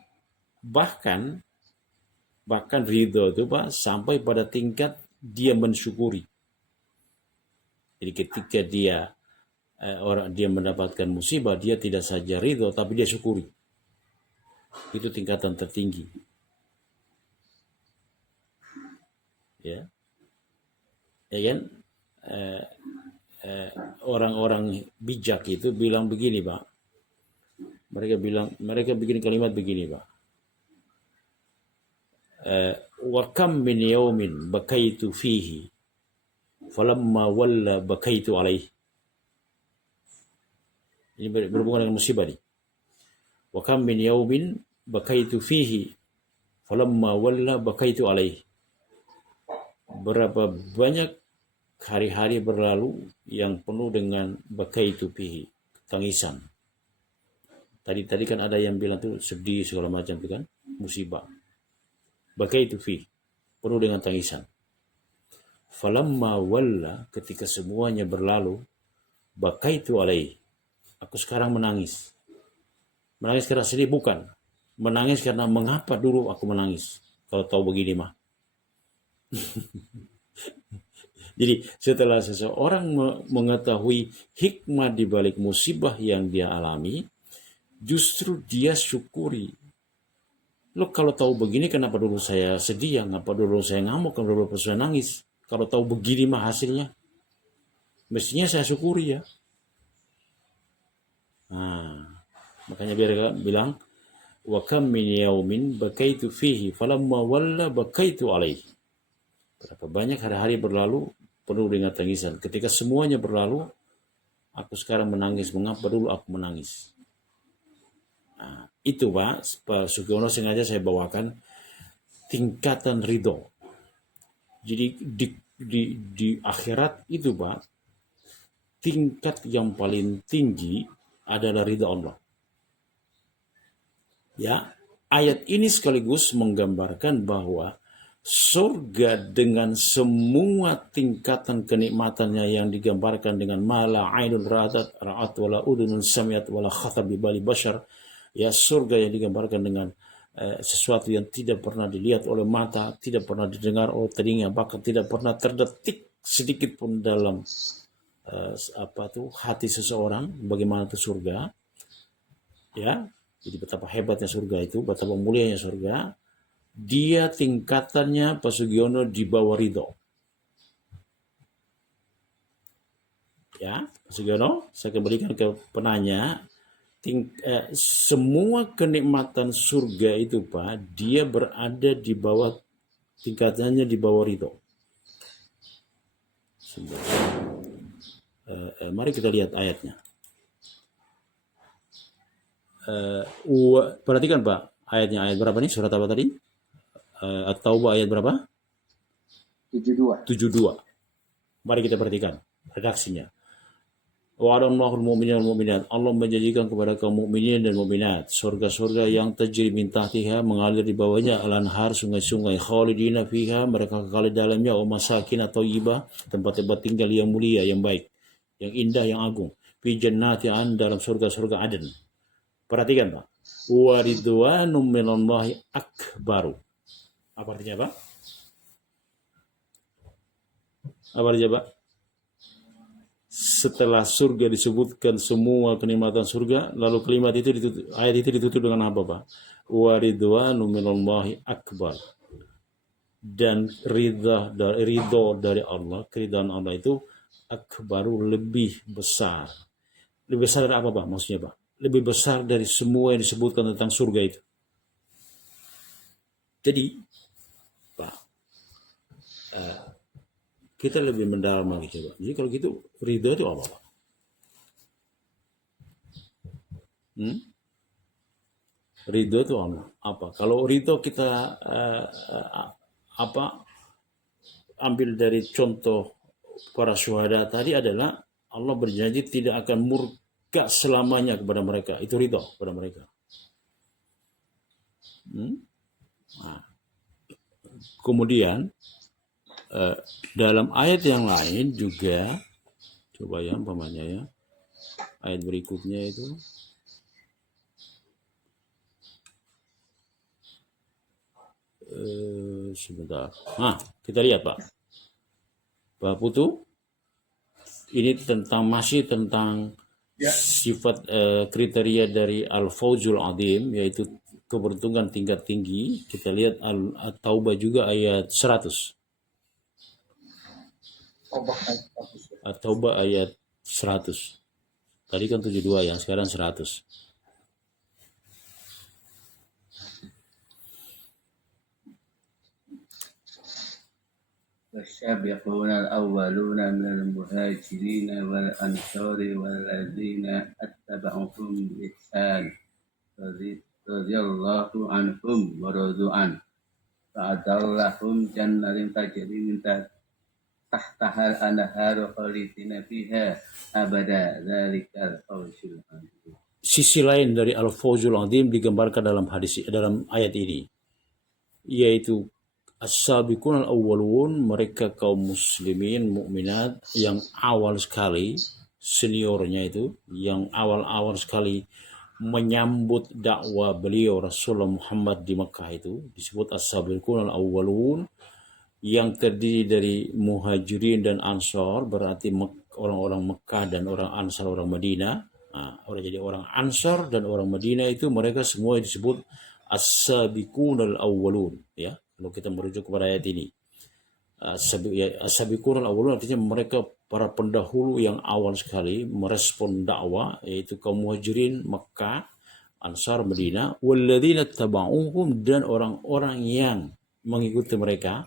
Bahkan ridho itu, Pak, sampai pada tingkat dia mensyukuri. Jadi ketika dia mendapatkan musibah, dia tidak saja ridho tapi dia syukuri. Itu tingkatan tertinggi. Ya. Ya kan? Orang-orang bijak itu bilang begini, Pak. Mereka bikin kalimat begini, Pak. Wa kam min yawmin bakaitu fihi falamma walla bakaitu alaih. Ini berhubungan dengan musibah nih. Wa kam min yawmin bakaitu fihi falamma walla bakaitu alaih. Berapa banyak hari-hari berlalu yang penuh dengan bakaitu fihi, tangisan. Tadi kan ada yang bilang tuh sedih segala macam itu kan, musibah. Bakaitu fihi, penuh dengan tangisan. Falamma walla, ketika semuanya berlalu, bakaitu alaih. Aku sekarang menangis. Menangis karena sedih bukan. Menangis karena mengapa dulu aku menangis. Kalau tahu begini mah. Jadi setelah seseorang mengetahui hikmah di balik musibah yang dia alami, justru dia syukuri. Lo kalau tahu begini kenapa dulu saya sedih ya? Kenapa dulu saya ngamuk? Kenapa dulu saya nangis? Kalau tahu begini mah hasilnya, mestinya saya syukuri ya. Nah, makanya biar bilang wa kam min yaumin bakaitu fihi falamma walla bakaitu alaihi. Berapa banyak hari-hari berlalu penuh dengan tangisan. Ketika semuanya berlalu, aku sekarang menangis. Mengapa dulu aku menangis? Nah, itu Pak Sugiono sengaja saya bawakan tingkatan ridho. Jadi di akhirat itu Pak, tingkat yang paling tinggi adalah ridho Allah. Ya, ayat ini sekaligus menggambarkan bahwa surga dengan semua tingkatan kenikmatannya yang digambarkan dengan mala ainun ra'at wala udunun samiat wala khatar bi bali bashar, ya surga yang digambarkan dengan sesuatu yang tidak pernah dilihat oleh mata, tidak pernah didengar oleh telinga, bahkan tidak pernah terdetik sedikit pun dalam hati seseorang. Bagaimana itu surga, ya. Jadi betapa hebatnya surga itu, betapa mulianya surga. Dia tingkatannya Pak Sugiono di bawah ridho. Ya, Pak Sugiono, saya kembalikan ke penanya. Semua kenikmatan surga itu Pak, dia berada di bawah, tingkatannya di bawah ridho. Mari kita lihat ayatnya. Perhatikan Pak, ayatnya ayat berapa nih? Surat apa tadi? At-Taubah ayat berapa? 72. 72. Mari kita perhatikan redaksinya. Wa'adallahu al-mu'minin wal-mu'minat. Allah menjanjikan kepada kaum mukminin dan mukminat surga-surga yang tajri min tahtiha, mengalir di bawahnya al-anhar, sungai-sungai, khalidina fiha, mereka kekal di dalamnya, wa masakin thayyibah, tempat-tempat tinggal yang mulia, yang baik, yang indah, yang agung. fi jannati an, dalam surga-surga Aden. Perhatikan Pak. Wa ridwanum minallahi akbaru. Apa artinya Pak? Apa artinya Pak? Setelah surga disebutkan semua kenikmatan surga, lalu kalimat itu ditutup, ayat itu ditutup dengan apa Pak? Wa ridwanu minallahi akbar. Dan ridho dari Allah, keridhaan Allah itu akbaru, lebih besar. Lebih besar dari apa Pak? Maksudnya Pak? Lebih besar dari semua yang disebutkan tentang surga itu. Jadi Pak, kita lebih mendalam lagi coba. Jadi kalau gitu ridho itu apa Pak? Ridho itu apa? Kalau ridho kita ambil dari contoh para syuhada tadi adalah Allah berjanji tidak akan murka selamanya kepada mereka. Itu ridho kepada mereka. Nah, kemudian dalam ayat yang lain juga, coba ya umpamanya ya, ayat berikutnya itu sebentar. Nah, kita lihat Pak. Pak Putu, ini masih tentang sifat kriteria dari Al-Fawzul Azim, yaitu keberuntungan tingkat tinggi. Kita lihat At-Taubah juga ayat 100. At-Taubah ayat 100. Tadi kan 72, yang sekarang 100. والسابقون الأولون من المهاجرين والأنصار والذين اتبعوهم بإحسان رضي الله عنهم ورضوا عنه وأعد لهم جنات تجري من تحتها الأنهار خالدين فيها أبدا ذلك الفوز العظيم. Sisi lain dari Al-Fawzul Azim digambarkan dalam ayat ini, yaitu as-sabiqun al-awwalun, mereka kaum muslimin mukminat yang awal sekali, seniornya itu yang awal-awal sekali menyambut dakwah beliau Rasulullah Muhammad di Mekah, itu disebut as-sabiqun al-awwalun, yang terdiri dari muhajirin dan ansor, berarti orang-orang Mekah dan orang ansar, orang Madinah. Jadi orang ansar dan orang Madinah itu mereka semua disebut as-sabiqun al-awwalun ya. Kalau kita merujuk kepada ayat ini, as-sabiqun al-awwalun artinya mereka para pendahulu yang awal sekali merespon dakwah, yaitu kaum muhajirin Mekah, ansar Madinah, walladzina tabauhum, dan orang-orang yang mengikuti mereka.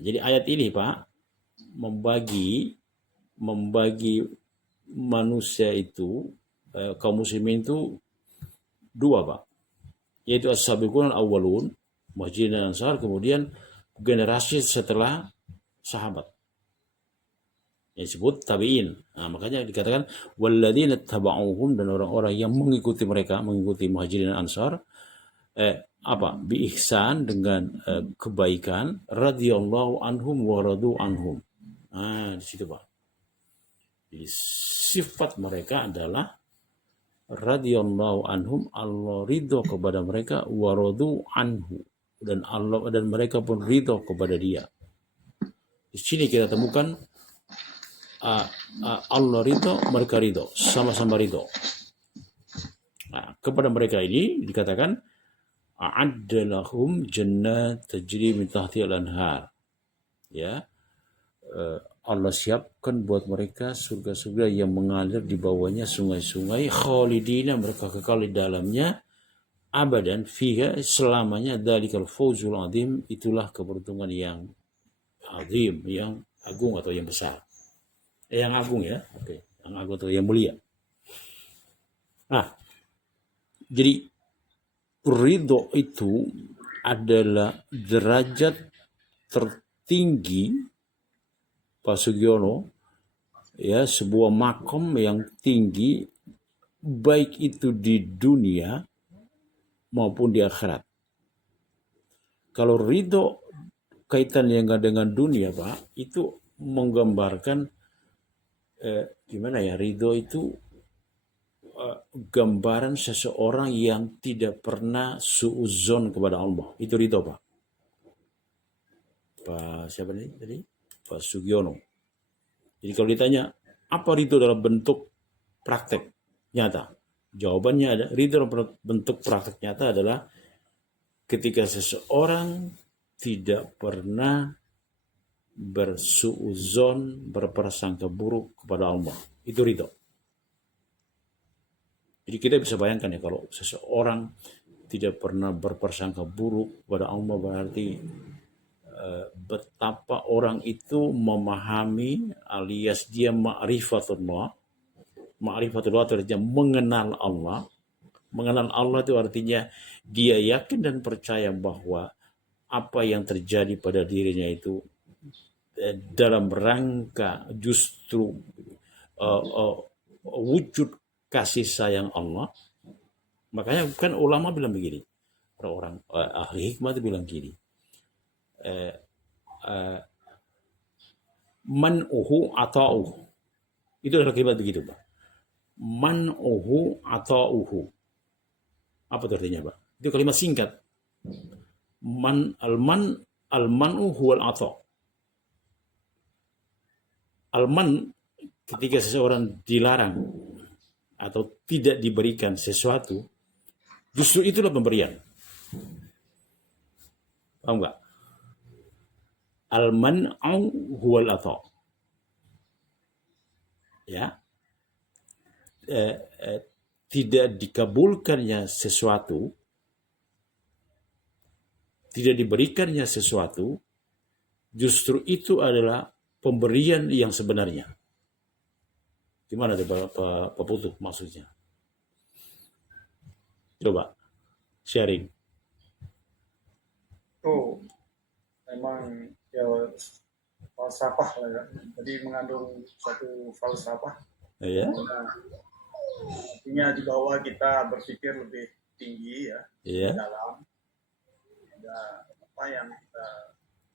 Jadi ayat ini Pak membagi manusia itu, kaum muslimin itu dua Pak, yaitu as-sabiqun al-awwalun, muhajirin dan ansar, kemudian generasi setelah sahabat yang disebut tabi'in. Makanya dikatakan walladzina tabauhum, dan orang-orang yang mengikuti mereka, mengikuti muhajirin dan ansar, bi ihsan, dengan kebaikan, radhiyallahu anhum wa radu anhum. Di situ Pak. Jadi sifat mereka adalah radhiyallahu anhum, Allah ridho kepada mereka, wa radu anhu, dan mereka pun ridho kepada dia. Di sini kita temukan Allah ridho, mereka ridho, sama-sama ridho. Kepada mereka ini dikatakan a'adda lahum jannat tajri min tahtiha al-anhar. Ya. Allah siapkan buat mereka surga-surga yang mengalir di bawahnya sungai-sungai, khalidina, mereka kekal di dalamnya, abadan fiha, selamanya, dalikal fawzul azim, itulah keberuntungan yang azim, yang agung atau yang besar. Yang agung ya. Oke, yang agung atau yang mulia. Jadi ridho itu adalah derajat tertinggi Pak Sugiono, ya, sebuah makom yang tinggi, baik itu di dunia maupun di akhirat. Kalau ridho kaitannya dengan dunia Pak, itu menggambarkan gimana ya, ridho itu gambaran seseorang yang tidak pernah suudzon kepada Allah. Itu ridho, Pak. Pak siapa nih tadi? Pak Sugiono. Jadi kalau ditanya apa ridho dalam bentuk praktek nyata, jawabannya ada. Ridho dalam bentuk praktek nyata adalah ketika seseorang tidak pernah bersuudzon, berprasangka buruk kepada Allah. Itu ridho. Jadi kita bisa bayangkan ya, kalau seseorang tidak pernah berprasangka buruk kepada Allah, berarti betapa orang itu memahami, alias dia ma'rifatullah. Ma'rifatullah itu artinya mengenal Allah. Mengenal Allah itu artinya dia yakin dan percaya bahwa apa yang terjadi pada dirinya itu dalam rangka justru wujud kasih sayang Allah. Makanya kan ulama bilang begini, orang ahli hikmah itu bilang gini, man'uhu ata'uhu. Itu adalah kalimat begitu, Pak. Man'uhu ata'uhu. Apa itu artinya, Pak? Itu kalimat singkat. Al-man'u huwal ata'. Al-man, ketika seseorang dilarang atau tidak diberikan sesuatu, justru itulah pemberian. Paham nggak? Al-man'u huwal ata'. Ya. Tidak dikabulkannya sesuatu, tidak diberikannya sesuatu, justru itu adalah pemberian yang sebenarnya. Gimana deh Pak Putu maksudnya? Coba sharing. Itu memang ya falsafah lah ya. Jadi mengandung satu falsafah. Ya. Nah, artinya di bawah kita berpikir lebih tinggi ya, Iya. dalam ada apa yang kita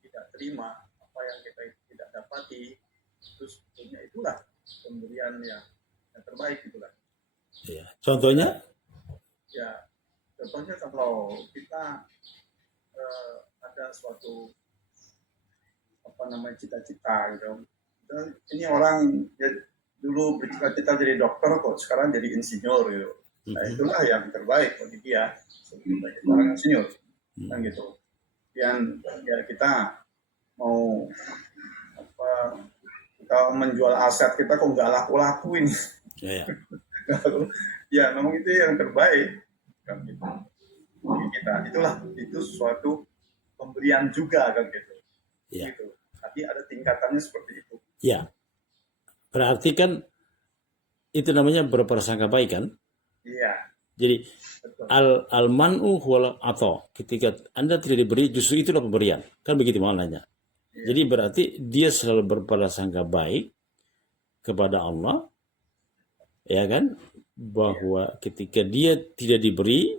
tidak terima, apa yang kita tidak dapati, itu sebetulnya itulah pemberian yang terbaik itulah. Iya. Contohnya? Ya, contohnya kalau kita ada suatu cita-cita gitu. Dan ini orang ya, dulu bercita-cita jadi dokter kok sekarang jadi insinyur gitu. Nah itulah yang terbaik bagi dia sebagai seorang insinyur kan gitu. Yang ya kita mau kita menjual aset kita kok nggak laku-laku ini. Ya. Ya memang itu yang terbaik kan gitu. Bagi kita itu suatu pemberian juga kan gitu. Ya. Gitu. Tapi ada tingkatannya seperti itu. Ya. Berarti kan itu namanya berprasangka baik kan? Iya. Jadi al-man'u huwal ata'. Ketika Anda tidak diberi, justru itulah pemberian. Kan begitu maknanya. Iya. Jadi berarti dia selalu berprasangka baik kepada Allah, ya kan? Bahwa ketika dia tidak diberi,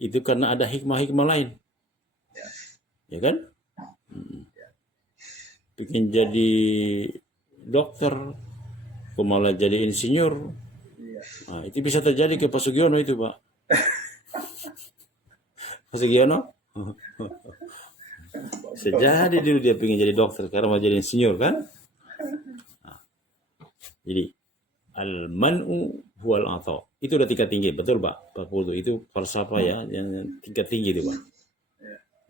itu karena ada hikmah-hikmah lain. Ya kan? Bikin jadi dokter, kok malah jadi insinyur. Nah, itu bisa terjadi ke Pak Sugiono itu, Pak. Pak Sugiono sejadi dulu dia pengen jadi dokter, sekarang mau jadi insinyur kan? Nah, jadi al-man'u huwal ata'. Itu udah tingkat tinggi, betul Pak Putu. Itu falsafah ya, yang tingkat tinggi itu Pak.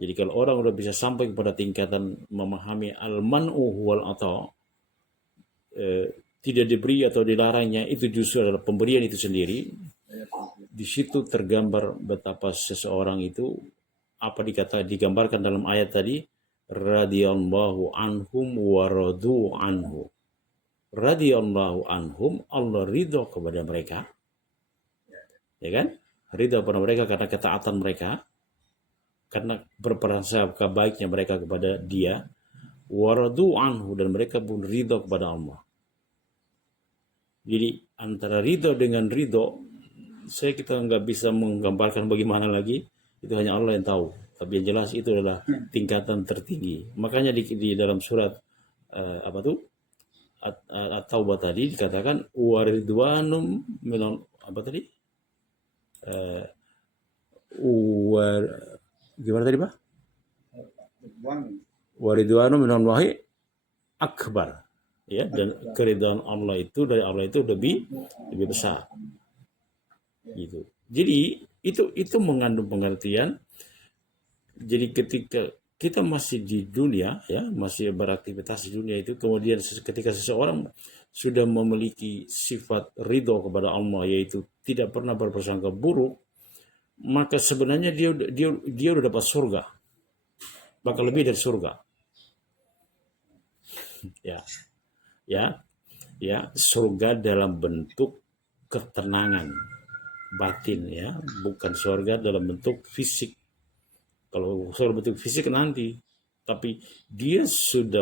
Jadi kalau orang udah bisa sampai kepada tingkatan memahami al-man'u huwal ata', tidak diberi atau dilarangnya itu justru adalah pemberian itu sendiri. Di situ tergambar betapa seseorang itu apa digambarkan dalam ayat tadi, radhiyallahu anhum wa radu anhu. Radhiyallahu anhum, Allah ridho kepada mereka. Ya kan? Ridho kepada mereka karena ketaatan mereka, karena berprasangka baiknya mereka kepada Dia. Wa radu anhu, dan mereka pun ridho kepada Allah. Jadi antara ridho dengan ridho, kita nggak bisa menggambarkan bagaimana lagi, itu hanya Allah yang tahu. Tapi yang jelas itu adalah tingkatan tertinggi. Makanya di dalam surat At-Taubah tadi dikatakan waridwanum minan apa tadi? War, gimana tadi Pak? Waridwanum minallahi akbar. Ya, dan keridhaan Allah itu dari Allah itu lebih besar. Gitu. Jadi itu mengandung pengertian. Jadi ketika kita masih di dunia, ya, masih beraktivitas di dunia itu, kemudian ketika seseorang sudah memiliki sifat ridho kepada Allah, yaitu tidak pernah berprasangka buruk, maka sebenarnya dia udah dapat surga, bahkan lebih dari surga. Ya, surga dalam bentuk ketenangan batin, ya, bukan surga dalam bentuk fisik. Kalau surga bentuk fisik nanti, tapi dia sudah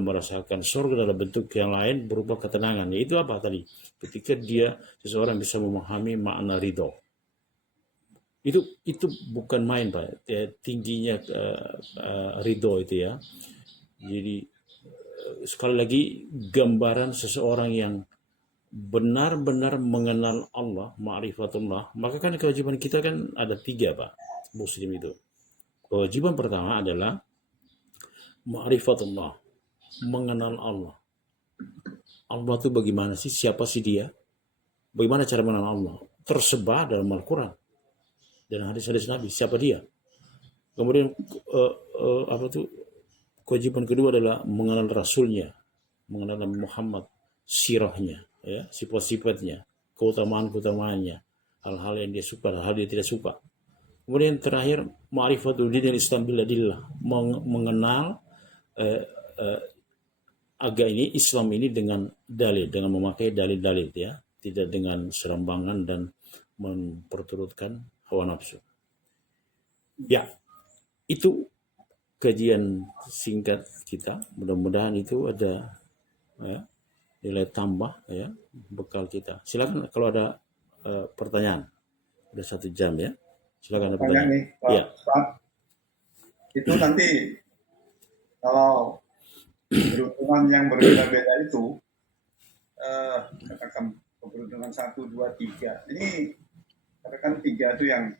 merasakan surga dalam bentuk yang lain berupa ketenangan. Yaitu apa tadi? Ketika seseorang bisa memahami makna ridho. Itu bukan main Pak, tingginya ridho itu ya. Jadi sekali lagi gambaran seseorang yang benar-benar mengenal Allah, ma'rifatullah. Maka kan kewajiban kita kan ada 3 Pak, Muslim itu. Kewajiban pertama adalah ma'rifatullah, mengenal Allah. Allah itu bagaimana sih? Siapa sih dia? Bagaimana cara mengenal Allah? Tersebar dalam Al-Quran dan hadis-hadis Nabi. Siapa dia? Kemudian kewajiban kedua adalah mengenal Rasulnya, mengenal Nabi Muhammad, sirahnya, ya, sifat-sifatnya, keutamaan-keutamaannya, hal-hal yang dia suka, hal-hal yang dia tidak suka. Kemudian terakhir, ma'rifatul dinil Islam biladillah, mengenal agama ini, Islam ini dengan dalil, dengan memakai dalil-dalil, ya, tidak dengan serambangan dan memperturutkan hawa nafsu. Ya, itu kajian singkat kita. Mudah-mudahan itu ada, ya, nilai tambah, ya, bekal kita. Silakan kalau ada pertanyaan. Udah 1 jam ya. Silakan ada pertanyaan. Nih, Pak, Ya. Pak, itu nanti kalau keberuntungan yang berbeda-beda itu, katakan keberuntungan 1, 2, 3. Ini katakan 3 itu yang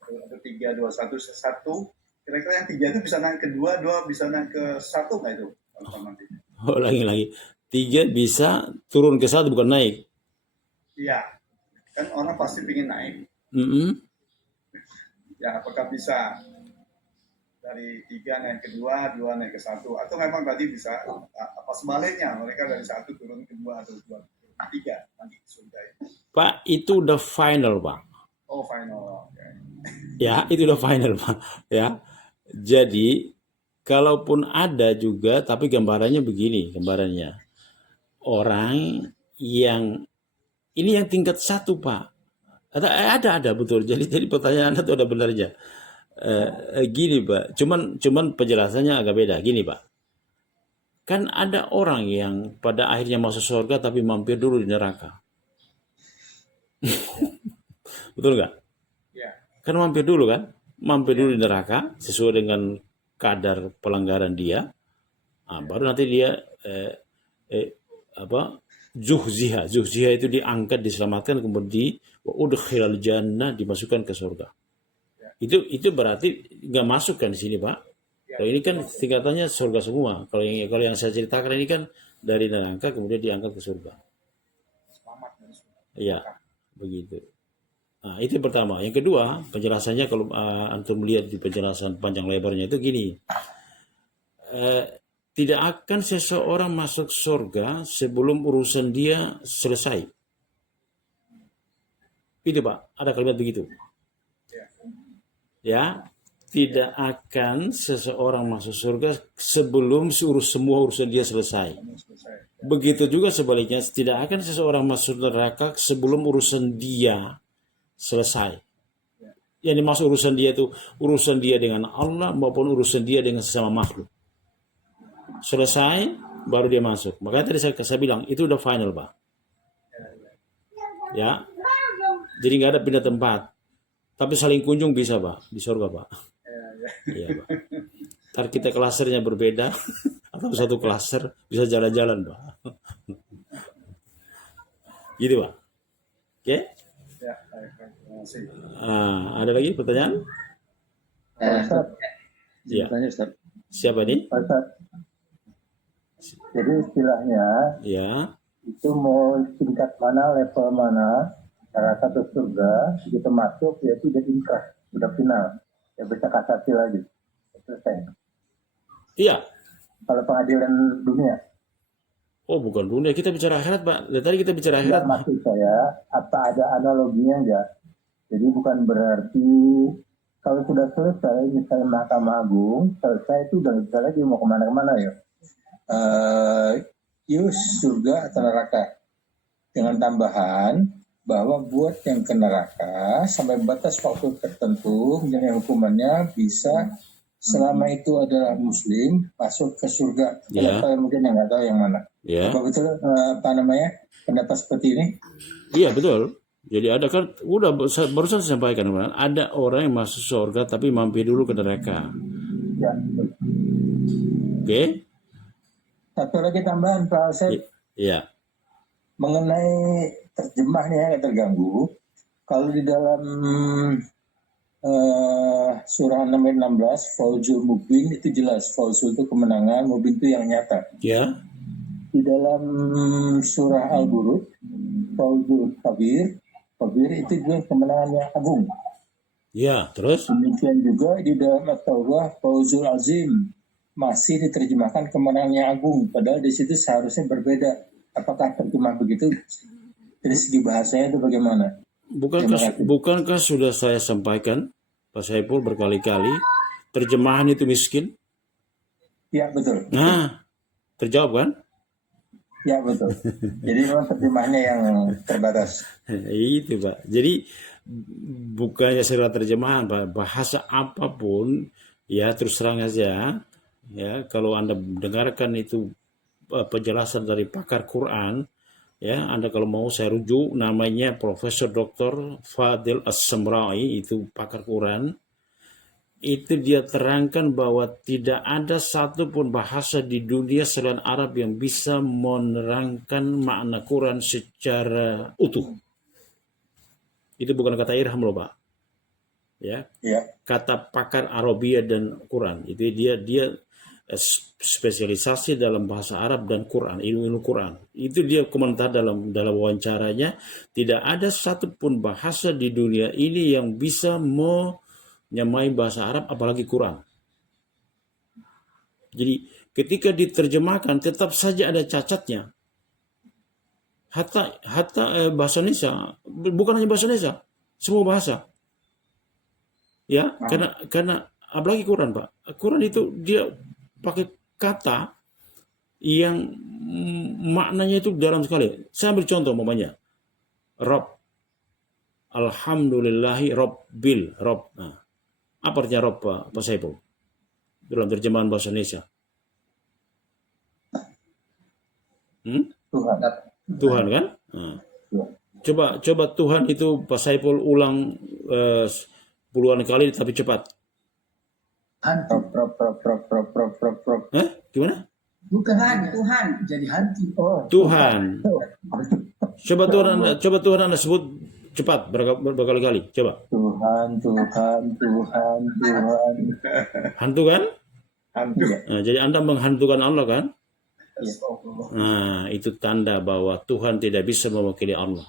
ada 3, 2, 1, 1. Kira-kira yang 3 itu bisa naik ke 2, 2 bisa naik ke 1 nggak itu? Lagi. 3 bisa turun ke 1 bukan naik. Iya, kan orang pasti ingin naik. Ya, apakah bisa dari 3 naik ke 2, 2 naik ke 1, atau memang tadi bisa apa sebaliknya, mereka dari 1 turun ke 2 atau 2 ke 3 nanti surga itu. Pak, itu udah final Pak. Oh, final. Okay. Ya, itu udah final Pak. Ya. Jadi kalaupun ada juga, tapi gambarannya begini, gambarannya orang yang ini yang tingkat 1 Pak. Ada betul. Jadi pertanyaan itu ada benarnya. Gini Pak, cuman penjelasannya agak beda. Gini Pak, kan ada orang yang pada akhirnya masuk surga tapi mampir dulu di neraka. Betul nggak? Ya. Kan mampir dulu di neraka sesuai dengan kadar pelanggaran dia. Baru nanti dia zuhziha itu diangkat, diselamatkan, kemudian udkhilal jannah, dimasukkan ke surga. Ya. Itu berarti nggak masuk kan di sini Pak. Ya. Kalau ini kan tingkatannya surga semua. Kalau yang saya ceritakan ini kan dari neraka kemudian diangkat ke surga. Selamat. Ya, begitu. Nah, itu yang pertama. Yang kedua, penjelasannya kalau antum melihat di penjelasan panjang lebarnya itu gini. Tidak akan seseorang masuk surga sebelum urusan dia selesai. Itu Pak, ada kalimat begitu. Ya, tidak akan seseorang masuk surga sebelum semua urusan dia selesai. Begitu juga sebaliknya, tidak akan seseorang masuk neraka sebelum urusan dia selesai. Yang dimaksud urusan dia itu urusan dia dengan Allah maupun urusan dia dengan sesama makhluk. Selesai baru dia masuk. Makanya tadi saya bilang itu udah final Pak. Ya. Jadi nggak ada pindah tempat. Tapi saling kunjung bisa Pak di surga Pak. Iya Pak. Ntar kita klasernya berbeda. atau satu klaster bisa jalan-jalan, Pak. Gitu, Pak. Oke? Ya, baik, terima kasih. Ada lagi pertanyaan? Ustaz, Ya. tanya Ustaz. Siapa nih? Ustaz, jadi istilahnya Ya. itu mau tingkat mana, level mana, neraka atau surga, begitu masuk ya itu udah inkrah, udah final, ya bisa kasasi lagi, selesai. Iya. Kalau pengadilan dunia, Oh, bukan dunia. Kita bicara akhirat, Pak. Dari tadi kita bicara enggak, akhirat. maksud saya, apa ada analoginya enggak? Jadi bukan berarti kalau sudah selesai, misalnya Mahkamah Agung, selesai itu udah nggak bisa lagi mau kemana-kemana ya. Surga atau neraka. Dengan tambahan bahwa buat yang ke neraka sampai batas waktu tertentu dengan hukumannya bisa selama itu adalah muslim masuk ke surga. Ya. Kalau mungkin yang nggak tahu yang mana. Ya. Apa betul pendapat seperti ini? Iya, betul. Jadi ada kan, barusan saya sampaikan, Pak. Ada orang yang masuk surga tapi mampir dulu ke neraka. Ya. Oke? Satu lagi tambahan Pak Asep. Iya. Mengenai terjemahnya yang terganggu, kalau di dalam surah 6 ayat 16, Fauzul Mubin itu jelas, Fauzul itu kemenangan, Mubin itu yang nyata. Ya. Di dalam surah Al-Buruj, Fauzul Kabir itu juga kemenangan yang agung. Ya, terus? Demikian juga di dalam At-Taubah, Fauzul Azim masih diterjemahkan kemenangan yang agung, padahal di situ seharusnya berbeda. Apakah terjemah begitu? Dari segi bahasanya itu bagaimana? Bukankah sudah saya sampaikan, Pak Saiful, berkali-kali, terjemahan itu miskin? Ya, betul. Nah, terjawab kan? Ya, betul. Jadi memang terjemahnya yang terbatas. Itu, Pak. Jadi bukannya secara terjemahan, Pak. Bahasa apapun, ya terus terang aja, ya kalau Anda dengarkan itu penjelasan dari pakar Quran, ya Anda kalau mau saya rujuk, namanya Profesor Dr. Fadil As-Samrai, itu pakar Quran. Itu dia terangkan bahwa tidak ada satupun bahasa di dunia selain Arab yang bisa menerangkan makna Quran secara utuh. Itu bukan kata Irham loh, Pak. Ya. Kata pakar Arabia dan Quran. Itu dia spesialisasi dalam bahasa Arab dan Quran, ilmu Quran. Itu dia komentar dalam wawancaranya, tidak ada satupun bahasa di dunia ini yang bisa menyamai bahasa Arab apalagi Quran. Jadi ketika diterjemahkan tetap saja ada cacatnya. Hatta bahasa Indonesia, bukan hanya bahasa Indonesia, semua bahasa. Ya, karena apalagi Quran, Pak. Quran itu dia pakai kata yang maknanya itu dalam sekali. Saya ambil contoh umpamanya. Rob. Alhamdulillahi Robbil. Rob. Nah, apa artinya Rob, Pak Saiful? Dalam terjemahan bahasa Indonesia. Tuhan kan? Nah. Coba Tuhan itu Pak Saiful ulang puluhan kali tapi cepat. Hantu. Gimana? Bukan Tuhan, jadi hantu. Oh, Tuhan. Coba Tuhan Anda sebut cepat berkali-kali. Coba. Tuhan. Hantu kan? Hantu. Nah, jadi Anda menghantukan Allah kan? Ya. Nah, itu tanda bahwa Tuhan tidak bisa mewakili Allah.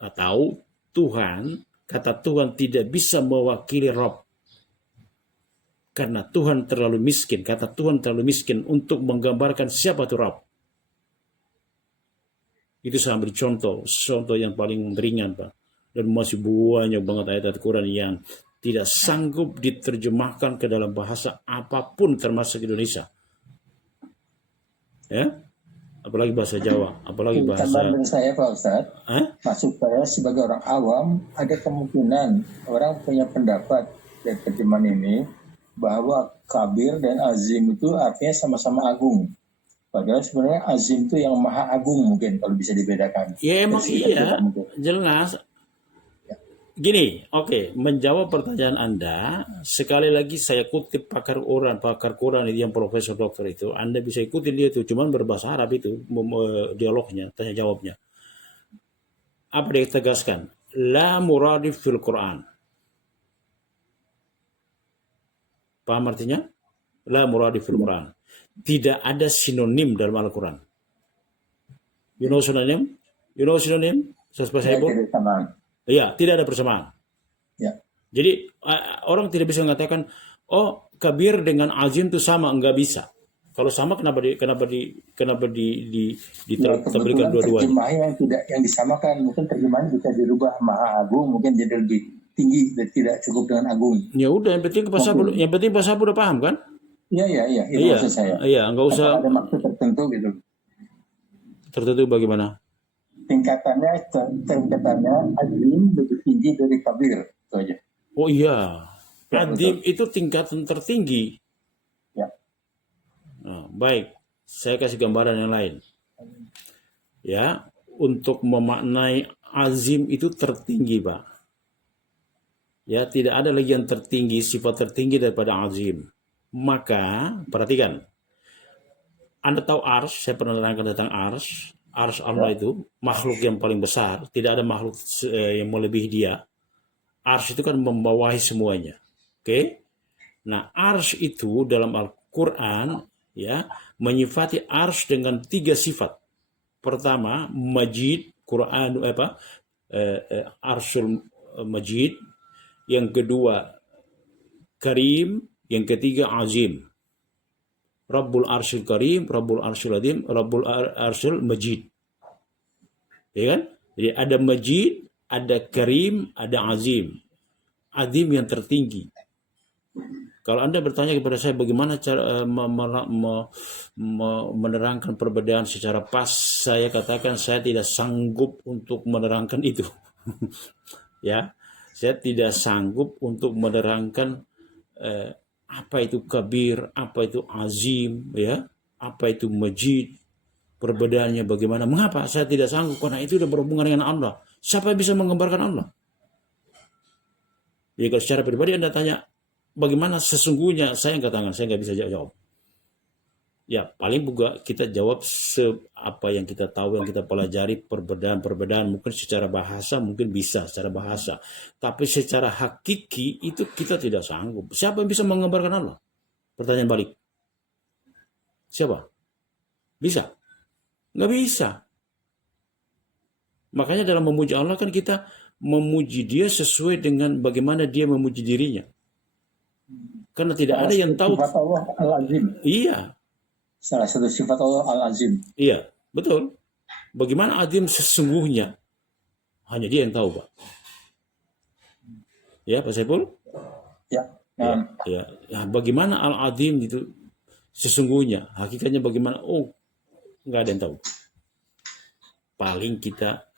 Atau kata Tuhan tidak bisa mewakili Rob. Karena Tuhan terlalu miskin. Kata Tuhan terlalu miskin untuk menggambarkan siapa itu Rob. Itu saya ambil contoh yang paling ringan, Pak. Dan masih banyak banget ayat-ayat Quran yang tidak sanggup diterjemahkan ke dalam bahasa apapun termasuk Indonesia. Ya, apalagi bahasa Jawa, apalagi bahasa. Tambahan saya Pak Ustadz, maksud saya sebagai orang awam ada kemungkinan orang punya pendapat dari terjemahan ini bahwa kabir dan azim itu artinya sama-sama agung. Padahal sebenarnya azim itu yang maha agung mungkin kalau bisa dibedakan. Ya emang iya, jelas. Gini, oke, menjawab pertanyaan Anda, sekali lagi saya kutip pakar Quran itu yang profesor dokter itu, Anda bisa ikuti dia itu, cuman berbahasa Arab itu dialognya, tanya jawabnya. Apa dia tegaskan? La muradif fil Quran. Paham artinya? La muradif fil Quran. Tidak ada sinonim dalam Al-Quran. You know synonym? You know synonym? Ya, jadi sama. Iya, tidak ada persamaan. Ya. Jadi orang tidak bisa mengatakan, oh kabir dengan azim itu sama, enggak bisa. Kalau sama kenapa diberikan Kebetulan dua-duanya? terjemahan yang disamakan, mungkin terjemahan bisa dirubah maha agung, mungkin jadi lebih tinggi dan tidak cukup dengan agung. Ya udah, yang penting bahasa udah paham kan? Iya, itu Iya, maksud saya. iya, enggak usah Ada maksud tertentu gitu. tertentu bagaimana? Tingkatannya azim lebih tinggi dari kabir, itu aja. Oh iya, Ya, azim itu tingkatan tertinggi. Ya. Nah, baik, saya kasih gambaran yang lain. Ya, untuk memaknai azim itu tertinggi, Pak. Ya, tidak ada lagi yang tertinggi, sifat tertinggi daripada azim. Maka, perhatikan. Anda tahu ars, saya pernah nerangkan tentang ars. Ars Allah itu makhluk yang paling besar, tidak ada makhluk yang melebihi dia. Ars itu kan membawahi semuanya. Oke? Nah, ars itu dalam Al-Qur'an ya menyifati ars dengan 3 sifat. Pertama, Majid, Quran Arsul Majid. Yang kedua, Karim. Yang ketiga, Azim. Rabbul Arsyil Karim, Rabbul Arsyil Azim, Rabbul Arsyil Majid. Ya kan? Jadi ada Majid, ada Karim, ada Azim. Azim yang tertinggi. Kalau Anda bertanya kepada saya bagaimana cara menerangkan perbedaan secara pas, saya katakan saya tidak sanggup untuk menerangkan itu. Ya, saya tidak sanggup untuk menerangkan apa itu kabir, apa itu azim, ya, apa itu majid, perbedaannya bagaimana. Mengapa saya tidak sanggup? Karena itu sudah berhubungan dengan Allah. Siapa yang bisa menggambarkan Allah? Ya, kalau secara pribadi Anda tanya bagaimana sesungguhnya, saya angkat tangan, saya nggak bisa jawab. Ya, paling juga kita jawab apa yang kita tahu, yang kita pelajari, perbedaan mungkin secara bahasa mungkin bisa secara bahasa, tapi secara hakiki itu kita tidak sanggup. Siapa yang bisa menggambarkan Allah? Pertanyaan balik. Siapa? Bisa? Nggak bisa. Makanya dalam memuji Allah kan kita memuji dia sesuai dengan bagaimana dia memuji dirinya. Karena tidak ada yang tahu. Sifat Allah Al-Azim. Iya. Salah satu sifat Allah Al-Azim. Iya, betul. Bagaimana azim sesungguhnya? Hanya dia yang tahu, Pak. Ya, Pak Saiful? Ya. Ya, bagaimana Al-Azim itu sesungguhnya? Hakikatnya bagaimana? Oh, nggak ada yang tahu. Paling kita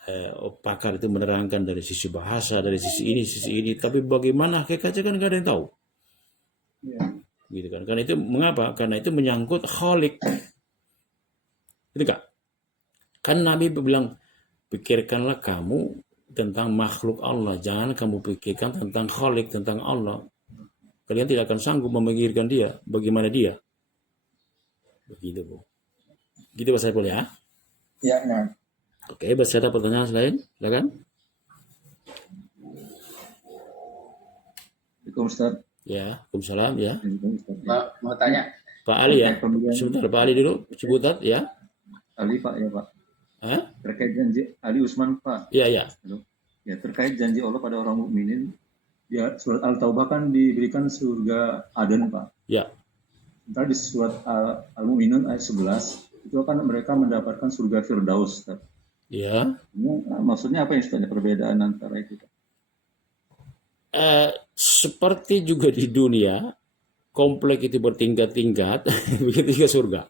pakar itu menerangkan dari sisi bahasa, dari sisi ini, tapi bagaimana hakikatnya kan nggak ada yang tahu. Ya. Gitu kan? Karena itu mengapa? Karena itu menyangkut Khalik. Itu Kak. Kan Nabi bilang, pikirkanlah kamu tentang makhluk Allah, jangan kamu pikirkan tentang Khalik, tentang Allah. Kalian tidak akan sanggup memikirkan dia, bagaimana dia. Begitu, Bu. Gitu Pak Saiful ya? Ya, nah. Oke, masih ada pertanyaan lain? Silakan. Assalamualaikum Ustaz. Ya, Waalaikumsalam ya. Pak, mau tanya. Pak Ali ya. Sebentar, Pak Ali dulu. Cibutat ya. Ali Pak ya Pak. Hah? Terkait janji Ali Usman Pak. Iya, ya. Ya, terkait janji Allah pada orang mukminin, ya surat Al-Taubah kan diberikan surga Aden Pak. Ya. Ntar di surat Al-Mu'minun ayat 11 itu akan mereka mendapatkan surga Firdaus. Ustaz. Ya. Maksudnya apa yang Ustaz? Perbedaan antara itu Pak? Seperti juga di dunia, komplek itu bertingkat-tingkat, begitu juga surga.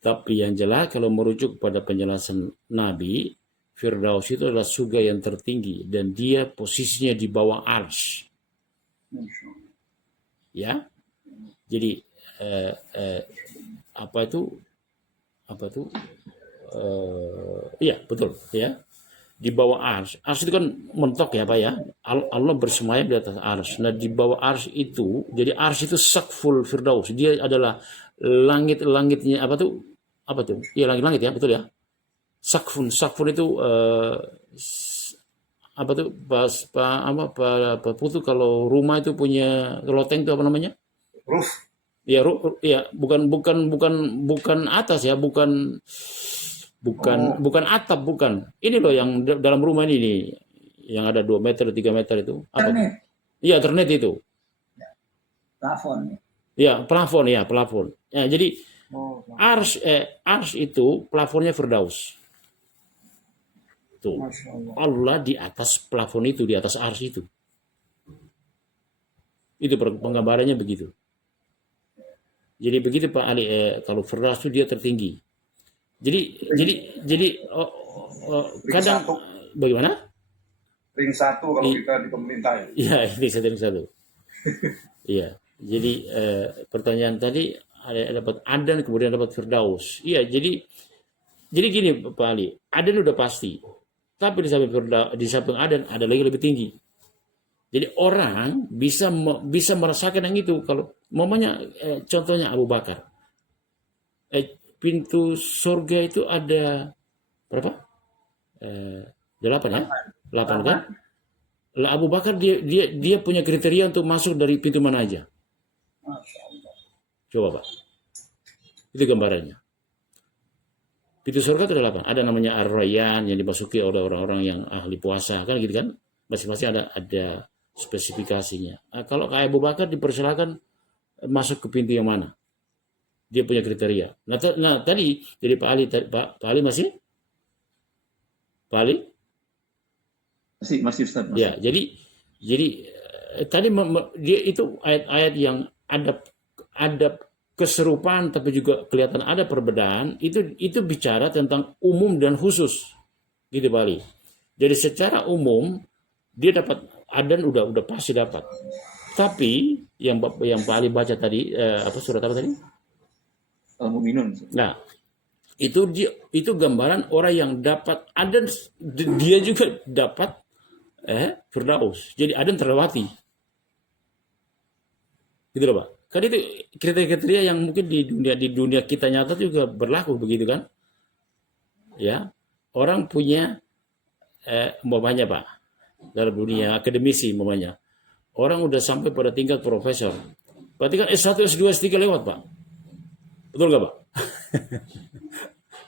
Tapi yang jelas kalau merujuk pada penjelasan Nabi, Firdaus itu adalah surga yang tertinggi dan dia posisinya di bawah arsy. Ya, jadi apa itu? Iya betul ya. di bawah ars. Ars itu kan mentok ya Pak ya. Allah bersemayam di atas ars. Nah di bawah ars itu, jadi ars itu sakful firdaus. Dia adalah langit-langitnya apa tuh? Apa tuh? Iya langit-langit ya, betul ya. Sakfun itu apa tuh? Pak Putu kalau rumah itu punya loteng itu apa namanya? Roof. Ya, ya bukan atas ya, bukan atap, bukan. Ini loh yang dalam rumah ini nih, yang ada 2 meter, 3 meter itu. Apa? Internet. Iya, internet itu. Plafon. Ya, plafon. Ya, jadi Oh, ars itu plafonnya Firdaus. Tuh. Masya Allah. Allah di atas plafon itu, di atas ars itu. Itu penggambarannya begitu. Jadi begitu Pak Ali, kalau Firdaus itu dia tertinggi. Jadi kadang satu. bagaimana? Ring 1 kalau kita di pemerintah ya. Iya, ini satu. Iya. Jadi pertanyaan tadi ada dapat Adan kemudian dapat Firdaus. Iya, jadi gini Pak Ali, Adan udah pasti. Tapi di samping Adan ada lagi lebih tinggi. Jadi orang bisa merasakan yang itu. Kalau mamanya contohnya Abu Bakar. Pintu surga itu ada berapa? 8 ya? 8 kan? Lah Abu Bakar dia punya kriteria untuk masuk dari pintu mana aja. Coba Pak. Itu gambarannya. Pintu surga itu ada 8. Ada namanya Ar-Rayyan yang dimasuki oleh orang-orang yang ahli puasa kan gitu kan? Masing-masing ada spesifikasinya. Kalau kayak Abu Bakar dipersilakan masuk ke pintu yang mana? Dia punya kriteria. Nah tadi jadi Pak Ali masih? Pak Ali? Masih Ustaz. Ya, jadi tadi dia itu ayat-ayat yang ada keserupaan tapi juga kelihatan ada perbedaan, itu bicara tentang umum dan khusus. Gitu Pak Ali. Jadi secara umum dia dapat Adan udah pasti dapat. Tapi yang Pak Ali baca tadi surat apa tadi? Al-Mu'minun. Nah, itu gambaran orang yang dapat Adan, dia juga dapat Firdaus. Jadi Adan terlewati. Gitu loh Pak. Kan itu kriteria yang mungkin di dunia kita nyata juga berlaku begitu kan? Ya. Orang punya umpamanya Pak, dalam dunia akademisi umpamanya. Orang udah sampai pada tingkat profesor. Berarti kan S1, S2, S3 lewat Pak. Betul nggak Pak?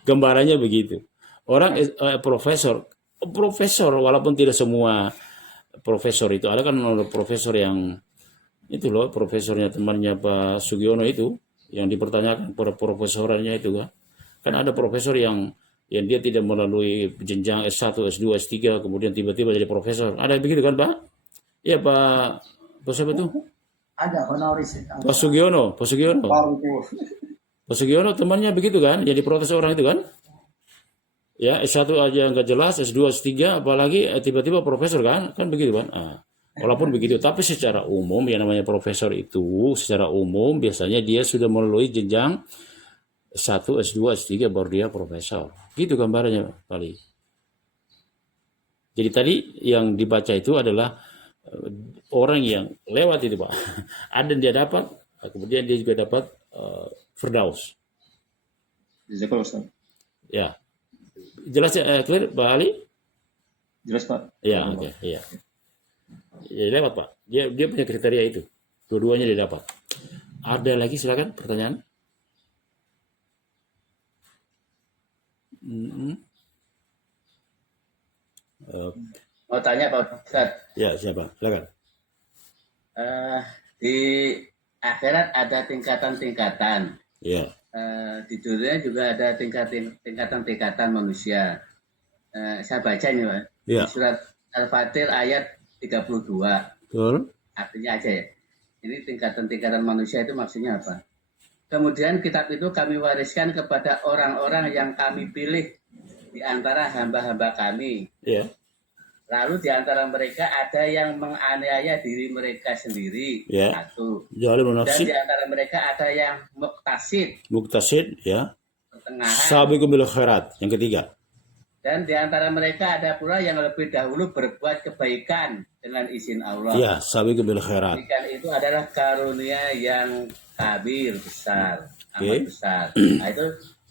Gambarannya begitu. Orang profesor walaupun tidak semua profesor itu, ada kan profesor yang itu loh, profesornya temannya Pak Sugiono itu yang dipertanyakan pada profesorannya itu kan. Kan ada profesor yang dia tidak melalui jenjang S1, S2, S3 kemudian tiba-tiba jadi profesor. Ada begitu kan Pak? Iya Pak siapa itu? Ada honoris. Pak Sugiono. Pak Sugiono temannya begitu kan, jadi protes orang itu kan. Ya, S1 aja nggak jelas, S2, S3, apalagi tiba-tiba profesor kan begitu kan. Walaupun begitu, tapi secara umum yang namanya profesor itu, secara umum biasanya dia sudah melalui jenjang S1, S2, S3 baru dia profesor. Gitu gambarannya kali. Jadi tadi yang dibaca itu adalah orang yang lewat itu Pak. Ada dia dapat, kemudian dia juga dapat Firdaus. Jazakallah Ustaz. Ya. Jelas ya, clear Pak Ali? Jelas Pak. Ya, oke, iya. Ya, lewat Pak. Dia punya kriteria itu. Dua-duanya dia dapat. Ada lagi silakan pertanyaan. Mau tanya Pak Ustaz. Ya, siapa? Silakan. Di akhirat ada tingkatan-tingkatan. Ya. Di dunia juga ada tingkatan-tingkatan manusia. Saya baca ini Pak. Ya. Di surat Al-Fatir ayat 32. Betul. Artinya aja ya. Ini tingkatan-tingkatan manusia itu maksudnya apa? Kemudian kitab itu kami wariskan kepada orang-orang yang kami pilih di antara hamba-hamba kami. Ya. Lalu di antara mereka ada yang menganiaya diri mereka sendiri. Ya. Satu. Zalim Dan nafsi. di antara mereka ada yang muktasid, Muktasid, ya. pertengahan. Sabiqum bil khairat, yang ketiga. Dan di antara mereka ada pula yang lebih dahulu berbuat kebaikan dengan izin Allah. Ya, sabiqu bil khairat. Kebaikan itu adalah karunia yang kabir, besar, Oke. amat besar. Nah itu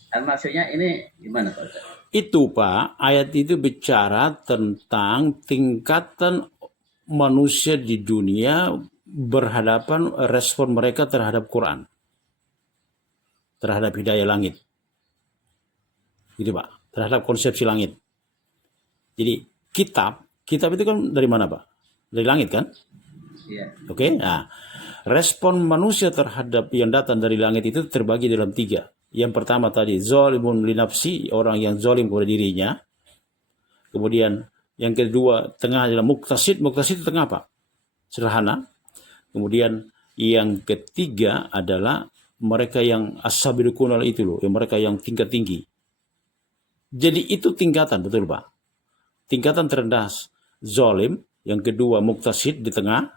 maksudnya ini gimana Pak Ustaz? Itu Pak, ayat itu bicara tentang tingkatan manusia di dunia berhadapan respon mereka terhadap Quran, terhadap hidayah langit. Gitu Pak, terhadap konsepsi langit. Jadi kitab itu kan dari mana Pak? Dari langit kan? Iya. Oke, nah respon manusia terhadap yang datang dari langit itu terbagi dalam 3. Yang pertama tadi, zalimun li nafsi, orang yang zalim kepada dirinya. Kemudian yang kedua, tengah adalah muktasid. Muktasid itu tengah Pak? Sederhana. Kemudian yang ketiga adalah mereka yang as-sabiqunal itu loh, yang mereka yang tingkat tinggi. Jadi itu tingkatan, betul Pak? Tingkatan terendah zalim, yang kedua muktasid di tengah,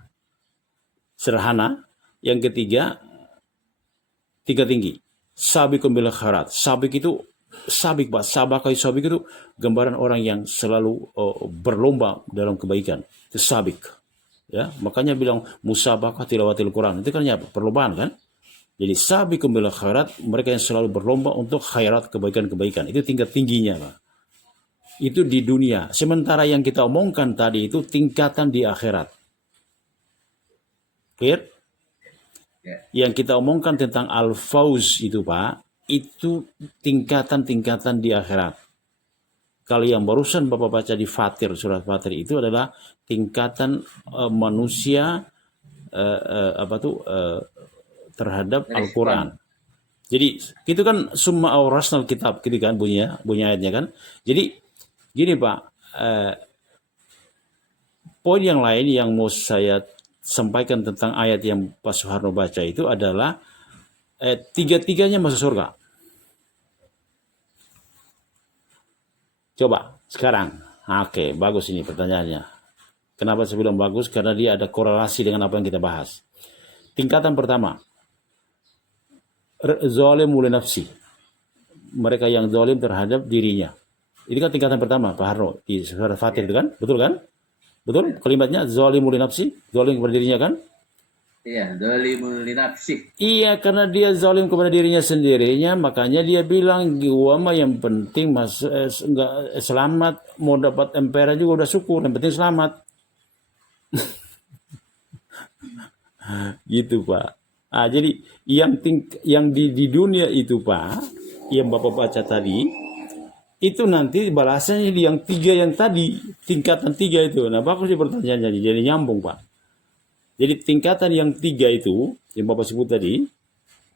sederhana, yang ketiga tingkat tinggi. Sabiqun bil khairat. Sabik itu sabik Pak, sabaka sabik itu gambaran orang yang selalu berlomba dalam kebaikan. Itu sabik. Ya, makanya bilang musabaqah tilawatil Quran. Itu kan ya perlombaan kan? Jadi sabiqun bil khairat, mereka yang selalu berlomba untuk khairat, kebaikan-kebaikan. Itu tingkat tingginya Pak. Itu di dunia. Sementara yang kita omongkan tadi itu tingkatan di akhirat. Clear? Yang kita omongkan tentang al-fauz itu Pak, itu tingkatan-tingkatan di akhirat. Kalau yang barusan Bapak baca di Fatir, surat Fatir itu adalah tingkatan manusia terhadap Al-Quran. Jadi itu kan summa aurasnal kitab, gitu kan bunyi ayatnya kan. Jadi gini Pak, poin yang lain yang mau saya sampaikan tentang ayat yang Pak Soeharno baca itu adalah tiga-tiganya masuk surga. Coba sekarang. Oke, bagus ini pertanyaannya. Kenapa saya bilang bagus? Karena dia ada korelasi dengan apa yang kita bahas. Tingkatan pertama, zalim li nafsi. Mereka yang zalim terhadap dirinya. Ini kan tingkatan pertama Pak Harno di surat Fatir itu kan? Betul kan? Betul kalimatnya zalim li nafsi, zalim kepada dirinya kan? Iya, zalimul li nafsi. Iya, karena dia zalim kepada dirinya sendirinya, makanya dia bilang gua mah yang penting enggak selamat, mau dapat empera juga udah syukur, yang penting selamat. Gitu Pak. Jadi yang di dunia itu Pak, yang Bapak baca tadi, itu nanti balasannya di yang 3 yang tadi, tingkatan 3 itu. Nah, bagus sih pertanyaannya, jadi nyambung Pak. Jadi tingkatan yang 3 itu, yang Bapak sebut tadi,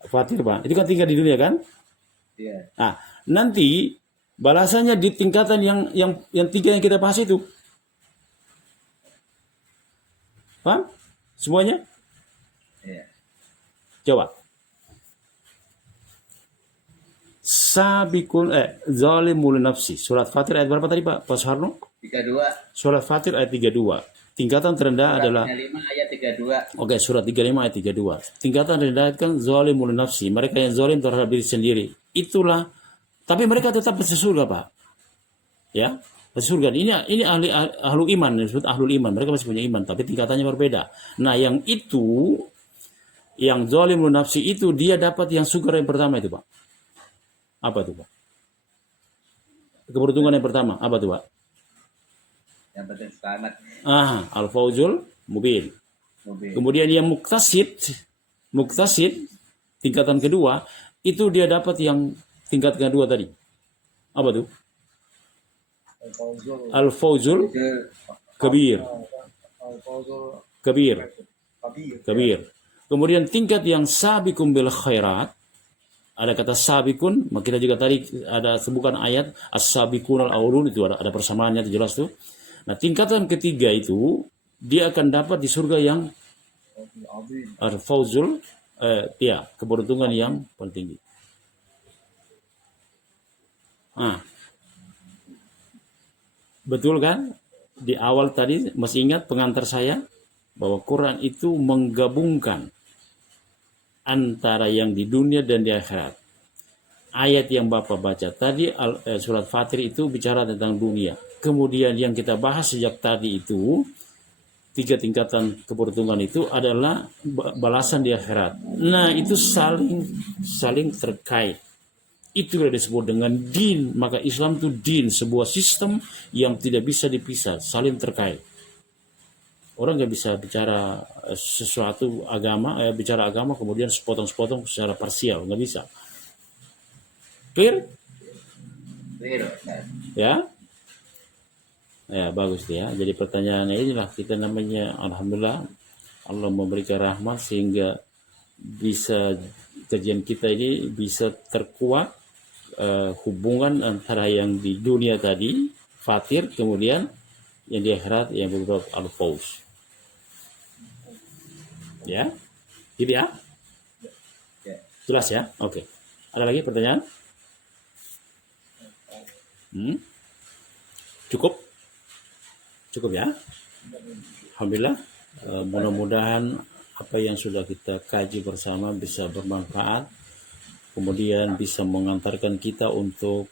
Fatir Pak, itu kan tingkat di dunia kan? Iya. Nah, nanti balasannya di tingkatan yang 3 yang kita bahas itu. Paham? Semuanya? Iya. Coba. Sabiqun zalimul nafsi. Surat Fatir ayat berapa tadi Pak Soeharno? 32. Surat Fatir ayat 32. Tingkatan terendah adalah 35 ayat 32. Oke, surat 35 ayat 32. Tingkatan rendah kan zalimul nafsi, mereka yang zalim terhadap diri sendiri. Itulah, tapi mereka tetap masuk surga, Pak. Ya, masuk surga. Ini ahlul iman, disebut ahlul iman. Mereka masih punya iman, tapi tingkatannya berbeda. Nah, yang itu, yang zalimul nafsi itu dia dapat yang surga yang pertama itu, Pak. Apa itu, Pak? Keberuntungan yang pertama, apa itu, Pak? Yang penting selamat. Al-Fauzul Mubin. Kemudian yang muktasid tingkatan kedua itu dia dapat yang tingkat kedua tadi. Apa tuh? Al-Fauzul Kabir. Kemudian tingkat yang sabiqun bil khairat, ada kata sabikun, kita juga tadi ada sebutkan ayat as-sabiqunal awwalun, itu ada persamaannya itu jelas tuh. Nah, tingkatan ketiga itu dia akan dapat di surga yang al-fauzul keberuntungan yang paling tinggi. Betul kan? Di awal tadi masih ingat pengantar saya bahwa Quran itu menggabungkan antara yang di dunia dan di akhirat. ayat yang Bapak baca tadi, surat Fatir itu bicara tentang dunia. Kemudian yang kita bahas sejak tadi itu, 3 tingkatan keberuntungan itu adalah balasan di akhirat. Nah, itu saling terkait. Itulah disebut dengan din. Maka Islam itu din, sebuah sistem yang tidak bisa dipisah, saling terkait. Orang nggak bisa bicara sesuatu agama, bicara agama kemudian sepotong-sepotong secara parsial, nggak bisa. Clear? Clear, Ustaz. Ya? Ya, bagus ya. Jadi pertanyaannya inilah kita namanya, alhamdulillah Allah memberikan rahmat sehingga bisa kajian kita ini bisa terkuat hubungan antara yang di dunia tadi, Fatir, kemudian yang di akhirat yang beberapa al-Fauz. Ya? Gitu ya? Jelas ya? Oke. Ada lagi pertanyaan? Cukup? Cukup ya? Alhamdulillah. Mudah-mudahan apa yang sudah kita kaji bersama bisa bermanfaat, kemudian bisa mengantarkan kita untuk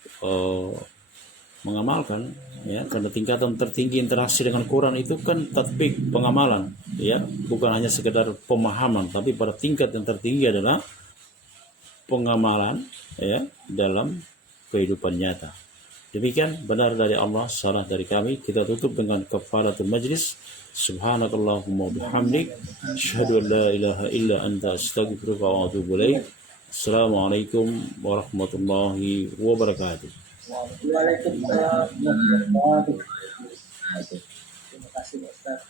mengamalkan, ya, karena tingkatan tertinggi interaksi dengan Quran itu kan tatbik, pengamalan, ya, bukan hanya sekedar pemahaman, tapi pada tingkat yang tertinggi adalah pengamalan, ya, dalam kehidupan nyata. Demikian, benar dari Allah, salah dari kami. Kita tutup dengan kafaratul majlis. Subhanakallahumma bihamdik, asyhadu an la ilaha illa anta, astaghfiruka wa atubu ilaik. Assalamualaikum warahmatullahi wabarakatuh. Waalaikumsalam warahmatullahi wabarakatuh. Terima kasih Ustaz.